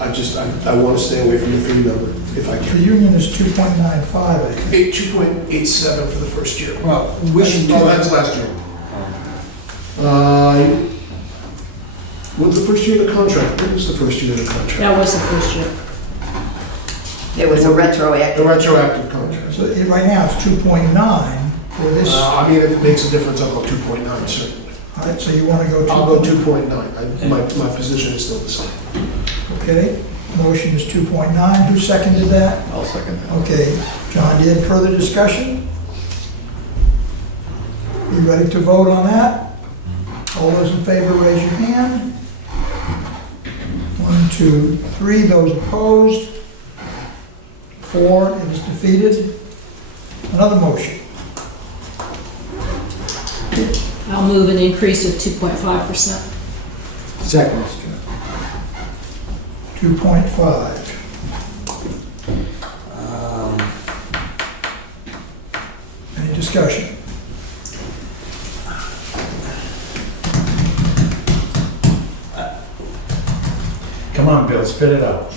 I want to stay away from the 3 number, if I The can. union is 2.95, I think. 2.87 for the first year. Well, which, Oh, that's last year. When's the first year of the contract? When was the first year of the contract? That was the first year. It was a The retroactive. retroactive contract. So right now it's 2.9 for this. I mean, if it makes a difference, I'll go 2.9, certainly. All right, so you want to go 2.9? I'll go 2.9. My position is still the same. Okay, motion is 2.9. Who seconded that? I'll second that. Okay, John did. Further discussion? You ready to vote on that? All those in favor, raise your hand. 1, 2, 3. Those opposed? 4, it is defeated. Another motion. I'll move an increase of 2.5%. Second, Mr. Chairman. 2.5. Any discussion? Come on, Bill, spit it out.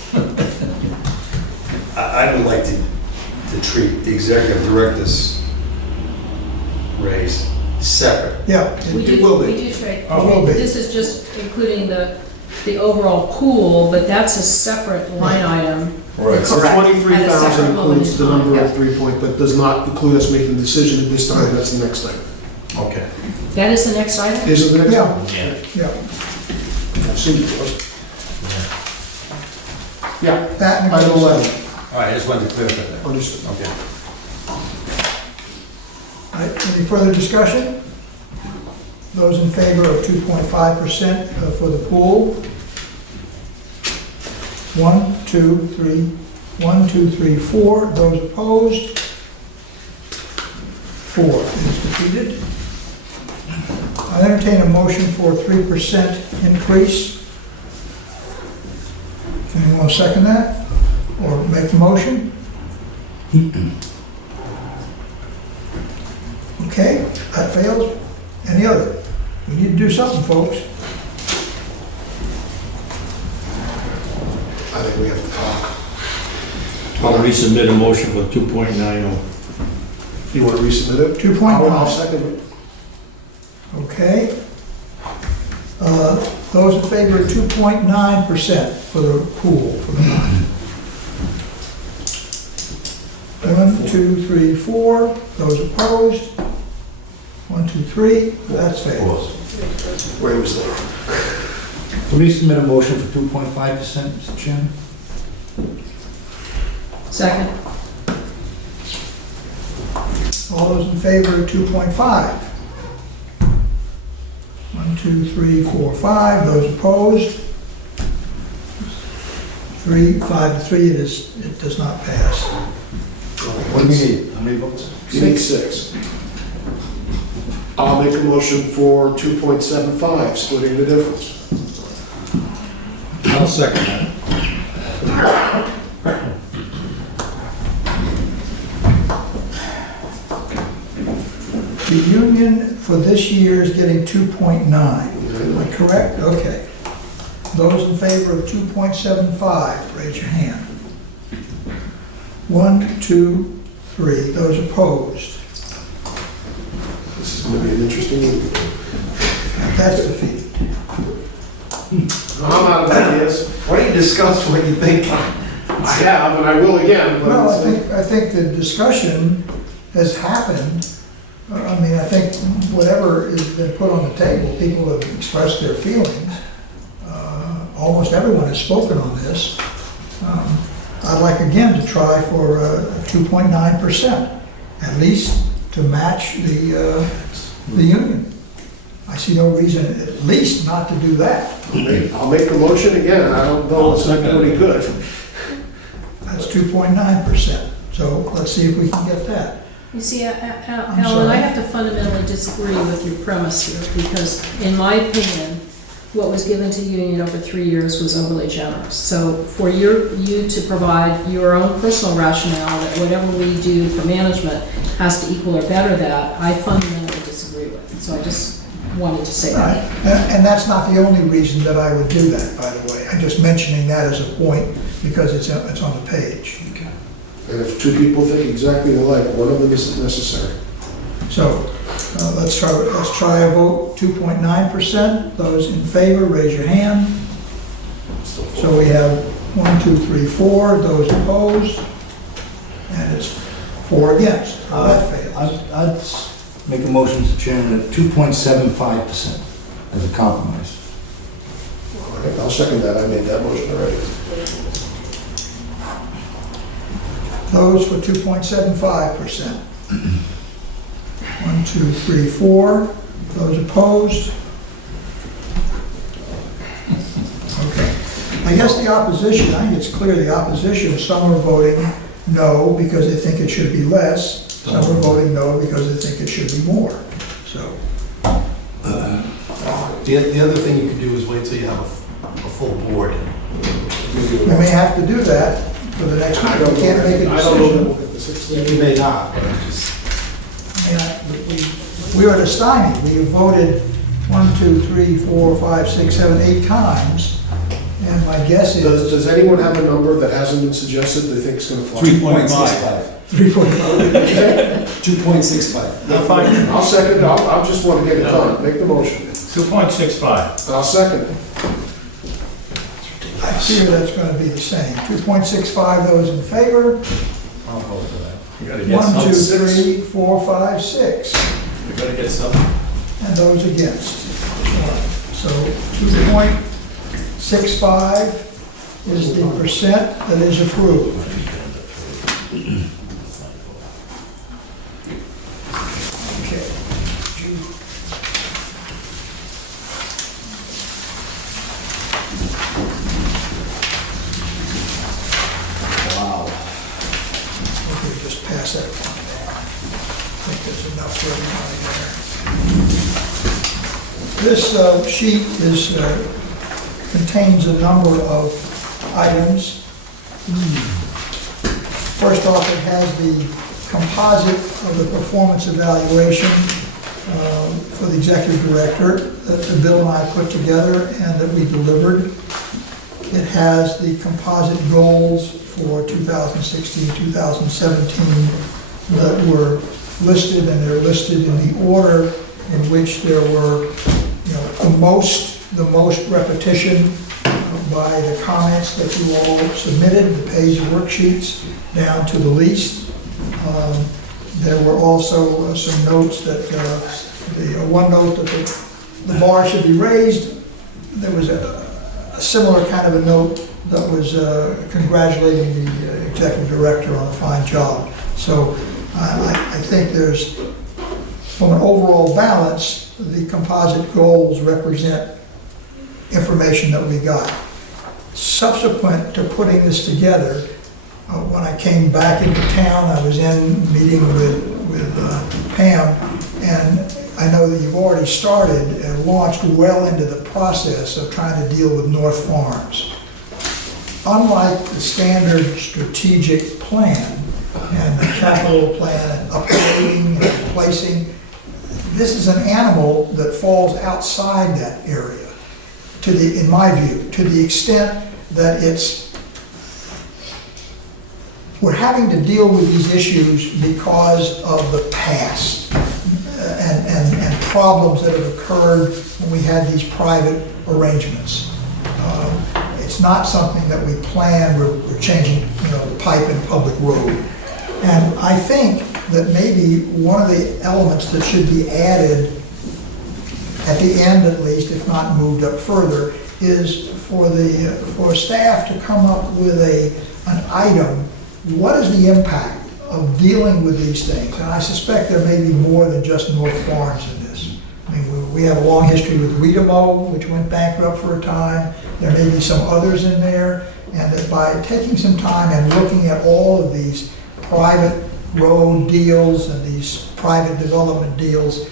I would like to treat the executive director's raise separate. Yeah, We it do, will we be. do trade. It will be. This is just including the overall pool, but that's a separate line item. Right, so Correct. 23,000 includes the number Yeah. of 3 point, but does not include us making the decision at this time, that's the next thing. Okay. That is the next item? Is it the next Yeah. one? Yeah, I assumed it was. Yeah, that and item 11. All right, I just wanted to clarify that. Understood. Okay. All right, any further discussion? Those in favor of 2.5% for the pool? 1, 2, 3, 1, 2, 3, 4. Those opposed? 4 is defeated. I entertain a motion for 3% increase. Anyone want to second that? Or make the motion? Okay, that fails. Any other? We need to do something, folks. I think we have to talk. I'll resubmit a motion for 2.90. You want to resubmit it? 2.9. I'll second it. Okay. Those in favor of 2.9% for the pool, for the month. 1, 2, 3, 4. Those opposed? 1, 2, 3. That's failed. Where was that? Will you submit a motion for 2.5%, Mr. Chairman? Second. All those in favor of 2.5? 1, 2, 3, 4, 5. Those opposed? 3, 5 to 3. It does not pass. What do we need? How many votes? You need 6. I'll make a motion for 2.75, splitting the difference. I'll second that. The union for this year is getting 2.9. Am I correct? Okay. Those in favor of 2.75, raise your hand. 1, 2, 3. Those opposed? This is going to be an interesting meeting. That's defeated. I'm out of ideas. Why don't you discuss what you think? I have, and I will again, but Well, it's- I think the discussion has happened. I mean, I think whatever has been put on the table, people have expressed their feelings. Almost everyone has spoken on this. I'd like again to try for 2.9%, at least to match the union. I see no reason at least not to do that. I'll make the motion again. I don't know, it's not going to be good. That's 2.9%. So let's see if we can get that. You see, I'm Alan, sorry. I have to fundamentally disagree with your premise here, because in my opinion, what was given to the union over 3 years was overly generous. So for you to provide your own personal rationale that whatever we do for management has to equal or better that, I fundamentally disagree with. So I just wanted to say Right. that. And that's not the only reason that I would do that, by the way. I'm just mentioning that as a point because it's on the page. And if 2 people think exactly alike, one of them isn't necessary. So let's try a vote, 2.9%. Those in favor, raise your hand. So we have 1, 2, 3, 4. Those opposed? And it's 4 against. That fails. I'd make a motion, Mr. Chairman, at 2.75% as a compromise. All right, I'll second that. I made that motion already. Those for 2.75%. 1, 2, 3, 4. Those opposed? Okay. I guess the opposition, I think it's clear the opposition, some are voting no because they think it should be less. Some are voting no because they think it should be more, so. The other thing you can do is wait till you have a full board. We may have to do that for the next one. We can't make a I don't know decision. if the 16th. You may not, but I'm just, We are at a stymie. We have voted 1, 2, 3, 4, 5, 6, 7, 8 times. And my guess is Does anyone have a number that hasn't been suggested they think is gonna fly? 3.5. 3.5. 2.65. Now, fine. I'll second it, I'll just want to get it done, make the motion. 2.65. I'll second it. I fear that's going to be the same. 2.65, those in favor. I'll vote for that. You gotta get 1, 2, some. 3, 4, 5, 6. You gotta get some. And those against. So 2.65 is the percent that is approved. Okay. wow. Okay, just pass that one down. I think there's enough for everybody there. This sheet is, contains a number of items. First off, it has the composite of the performance evaluation for the executive director that Bill and I put together and that we delivered. It has the composite goals for 2016, 2017 that were listed, and they're listed in the order in which there were, the most repetition by the comments that you all submitted, the page worksheets, down to the least. There were also some notes that, one note that the bar should be raised. There was a similar kind of a note that was congratulating the executive director on a fine job. So I think there's, from an overall balance, the composite goals represent information that we got. Subsequent to putting this together, when I came back into town, I was in meeting with Pam, and I know that you've already started and launched well into the process of trying to deal with North Farms. Unlike the standard strategic plan and the capital plan and upgrading and replacing, this is an animal that falls outside that area, in my view, to the extent that we're having to deal with these issues because of the past and problems that have occurred when we had these private arrangements. It's not something that we plan, we're changing, the pipe in a public road. And I think that maybe one of the elements that should be added at the end at least, if not moved up further, is for staff to come up with an item. What is the impact of dealing with these things? And I suspect there may be more than just North Farms in this. I mean, we have a long history with Weedamo, which went bankrupt for a time. There may be some others in there, and that by taking some time and looking at all of these private road deals and these private development deals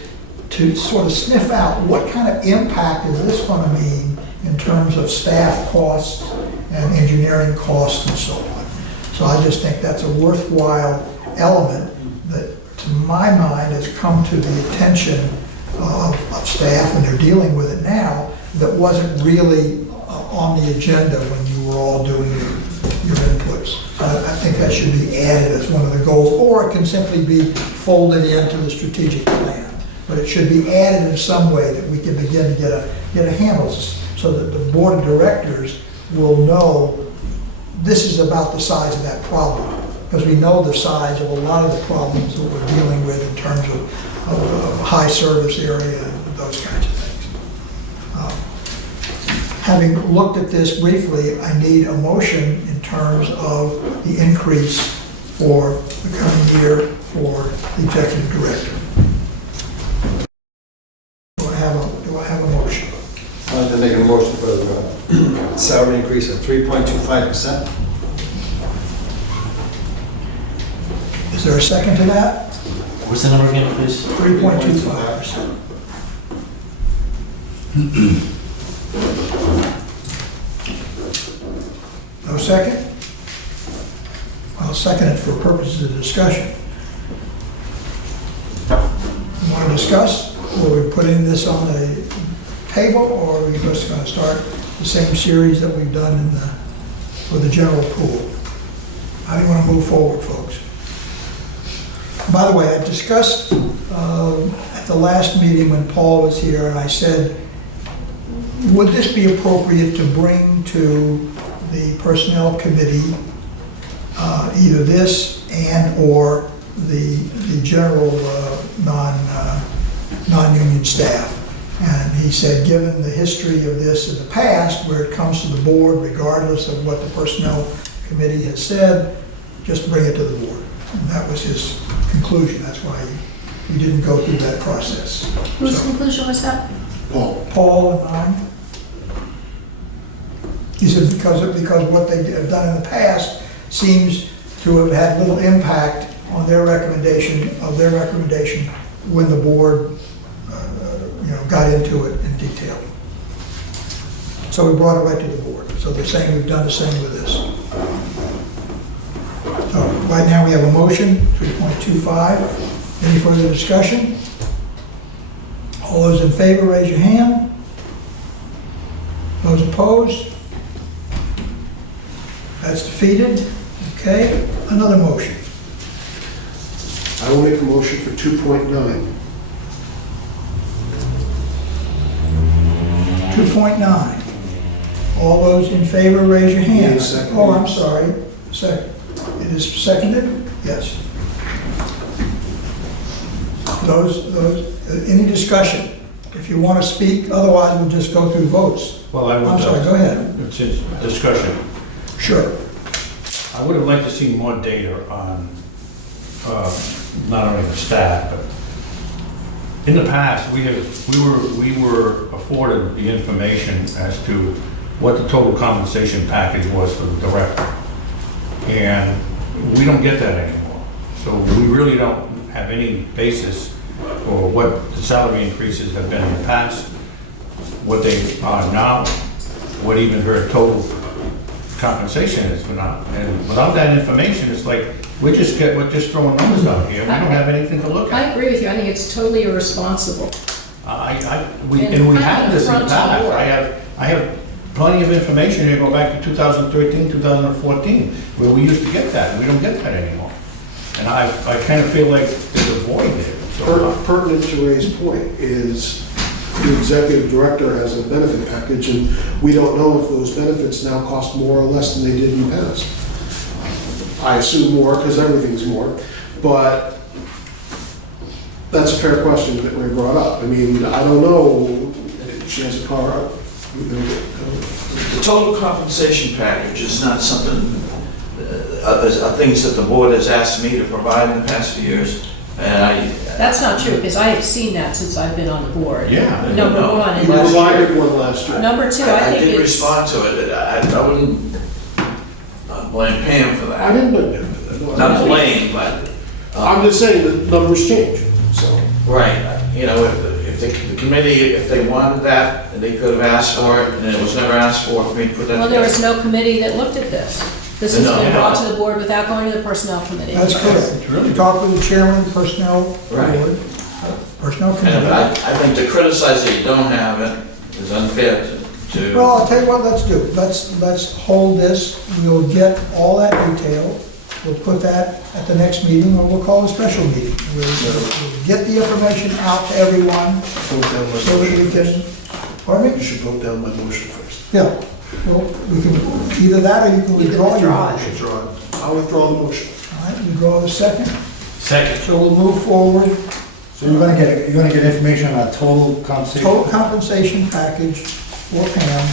to sort of sniff out what kind of impact is this going to mean in terms of staff costs and engineering costs and so on. So I just think that's a worthwhile element that, to my mind, has come to the attention of staff, and they're dealing with it now, that wasn't really on the agenda when you were all doing your inputs. I think that should be added as one of the goals, or it can simply be folded into the strategic plan. But it should be added in some way that we can begin to get a handle, so that the board of directors will know this is about the size of that problem. Because we know the size of a lot of the problems that we're dealing with in terms of high service area and those kinds of things. Having looked at this briefly, I need a motion in terms of the increase for the coming year for the executive director. Do I have a motion? I'd like to make a motion for the salary increase of 3.25%. Is there a second to that? What's the number again, please? 3.25%. No second? I'll second it for purposes of discussion. You want to discuss? Or are we putting this on a table, or are we just going to start the same series that we've done in the, for the general pool? How do you want to move forward, folks? By the way, I discussed at the last meeting when Paul was here, and I said, would this be appropriate to bring to the Personnel Committee either this and/or the general non-union staff? And he said, given the history of this in the past, where it comes to the board, regardless of what the Personnel Committee has said, just bring it to the board. And that was his conclusion. That's why we didn't go through that process. Whose conclusion was that? Paul and I. He said because what they have done in the past seems to have had little impact on their recommendation when the board got into it in detail. So we brought it right to the board. So they're saying we've done the same with this. So right now we have a motion, 3.25. Any further discussion? All those in favor, raise your hand. Those opposed? That's defeated. Okay, another motion. I will make a motion for 2.9. 2.9. All those in favor, raise your hand. Need a second. Oh, I'm sorry. Second. It is seconded? Yes. Any discussion? If you want to speak, otherwise we'll just go through votes. Well, I would. I'm sorry, go ahead. It's a discussion. Sure. I would have liked to see more data on, not only the staff, but in the past, we were afforded the information as to what the total compensation package was for the director. And we don't get that anymore. So we really don't have any basis for what the salary increases have been in the past, what they are now, what even her total compensation is for now. And without that information, it's like, we're just throwing numbers out here. We don't have anything to look I at. agree with you. I think it's totally irresponsible. We had this in the past. I have plenty of information here, go back to 2013, 2014, where we used to get that. We don't get that anymore. And I kind of feel like there's a void there. So, Pertinent to Ray's point is the executive director has a benefit package, and we don't know if those benefits now cost more or less than they did in the past. I assume more, because everything's more, but that's a fair question that Ray brought up. I mean, I don't know, she has a car. The total compensation package is not something, are things that the board has asked me to provide in the past few years. And That's not true, because I have seen that since I've been on the board. Yeah. Number one. You provided one last year. Number two, I I think did it's... respond to it. I wouldn't blame Pam for that. I didn't blame him. Not blame, but. I'm just saying the numbers change, so. Right, if the committee, if they wanted that, they could have asked for it, and it was never asked for me to put that Well, there was together. no committee that looked at this. This has No. been brought to the board without going to the personnel committee. That's correct. You talk with the chairman of the personnel Right. board, personnel And committee. I think to criticize that you don't have it is unfair to. Well, I'll tell you what, let's do. Let's hold this. We'll get all that detail. We'll put that at the next meeting, or we'll call a special meeting. We'll get the information out to everyone Vote down my so that we motion can, first. pardon You me? should vote down my motion first. Yeah. Well, we can, either that or you can withdraw your motion. Withdraw it. I'll withdraw the motion. All right, withdraw the second. Second. So we'll move forward. So you're gonna get information on total compensation? Total compensation package for Pam,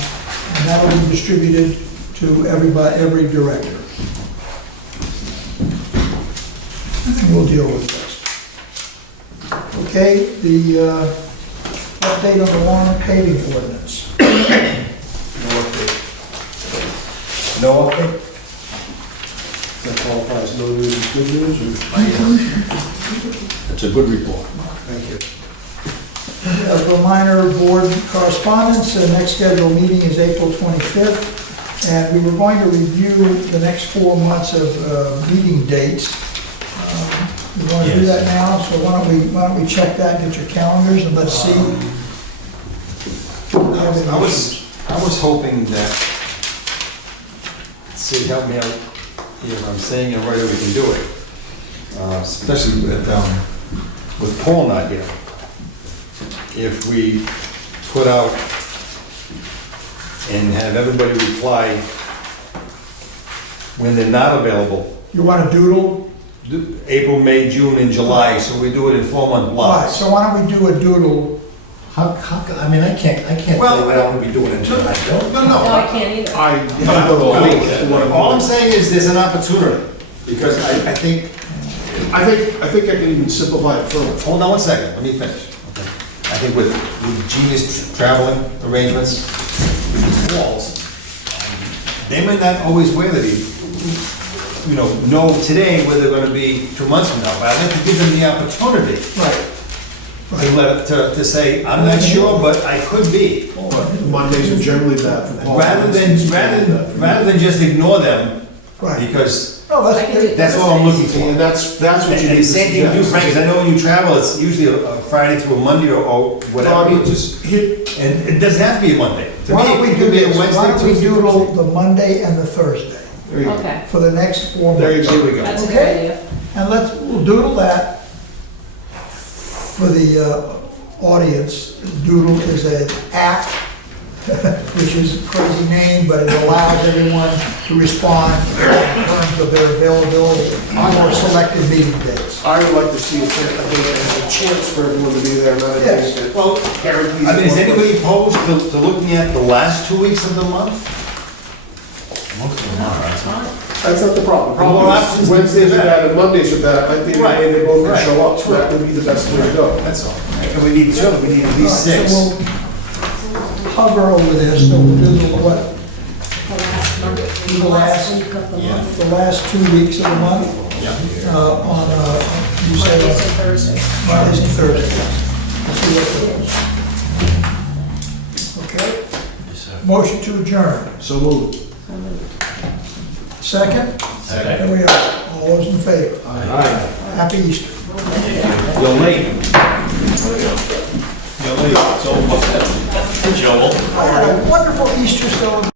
and that'll be distributed to every director. And we'll deal with this. Okay, the update on the Warren paving ordinance. No update? That qualifies, no news is good news, or? It's a good report. Thank you. As a reminder, board correspondence, the next scheduled meeting is April 25th, and we were going to review the next 4 months of meeting dates. We want to do that now, so why don't we check that, get your calendars, and let's see. I was hoping that, see, help me out, if I'm saying it right, we can do it. Especially with Paul not here. If we put out and have everybody reply when they're not available, You want to doodle? April, May, June, and July, so we do it in 4-month All right, blocks. so why don't we do a doodle? I mean, I can't tell you what I want to be doing until I don't. No, I can't either. All I'm saying is there's an opportunity, because I think, I think I can even simplify it further. hold on one second, let me finish. Okay. I think with genius traveling arrangements, walls, they might not always wear the, know today where they're gonna be 2 months from now, but I'd like to give them the opportunity Right. to say, I'm not sure, but I could be. But Mondays are generally bad for Paul. Rather than just ignore them, Right. because No, that's all I'm looking for. And that's what you And need the to same thing you do, suggest. Frank, 'cause I know when you travel, it's usually a Friday through a Monday or No, whatever. I mean, just hit, And it doesn't have to be a Monday. To Why me, don't we it do could be a this? Why Wednesday, don't we Tuesday, doodle Thursday. the Monday and the Thursday there you go. Okay, for the next 4 There you months? go. Here we go. that's a good Okay. idea. And we'll doodle that for the audience. Doodle is an act, which is a crazy name, but it allows everyone to respond in terms of their availability for selected meeting dates. I would like to see a chance for everyone to be there, not a Yes. day that Well, guarantees. I mean, is anybody opposed to looking at the last 2 weeks of the month? That's not the problem. The Well, problem options is Wednesdays are are bad and Mondays are bad. I think Right. they both can Right. show up, so that would be the best way to go. That's all. And we need two, we need at least So 6. we'll hover over this, so we'll do the what? The last, the last 2 weeks of the month? Yeah. On, you said Mondays and Thursdays. Mondays and Thursdays. Let's see what those. Okay? Motion to adjourn. So moved. Second? Second. There we are. All those in favor? Aye. Happy Easter. You're late. You're late. It's over. Joel. I had a wonderful Easter celebration.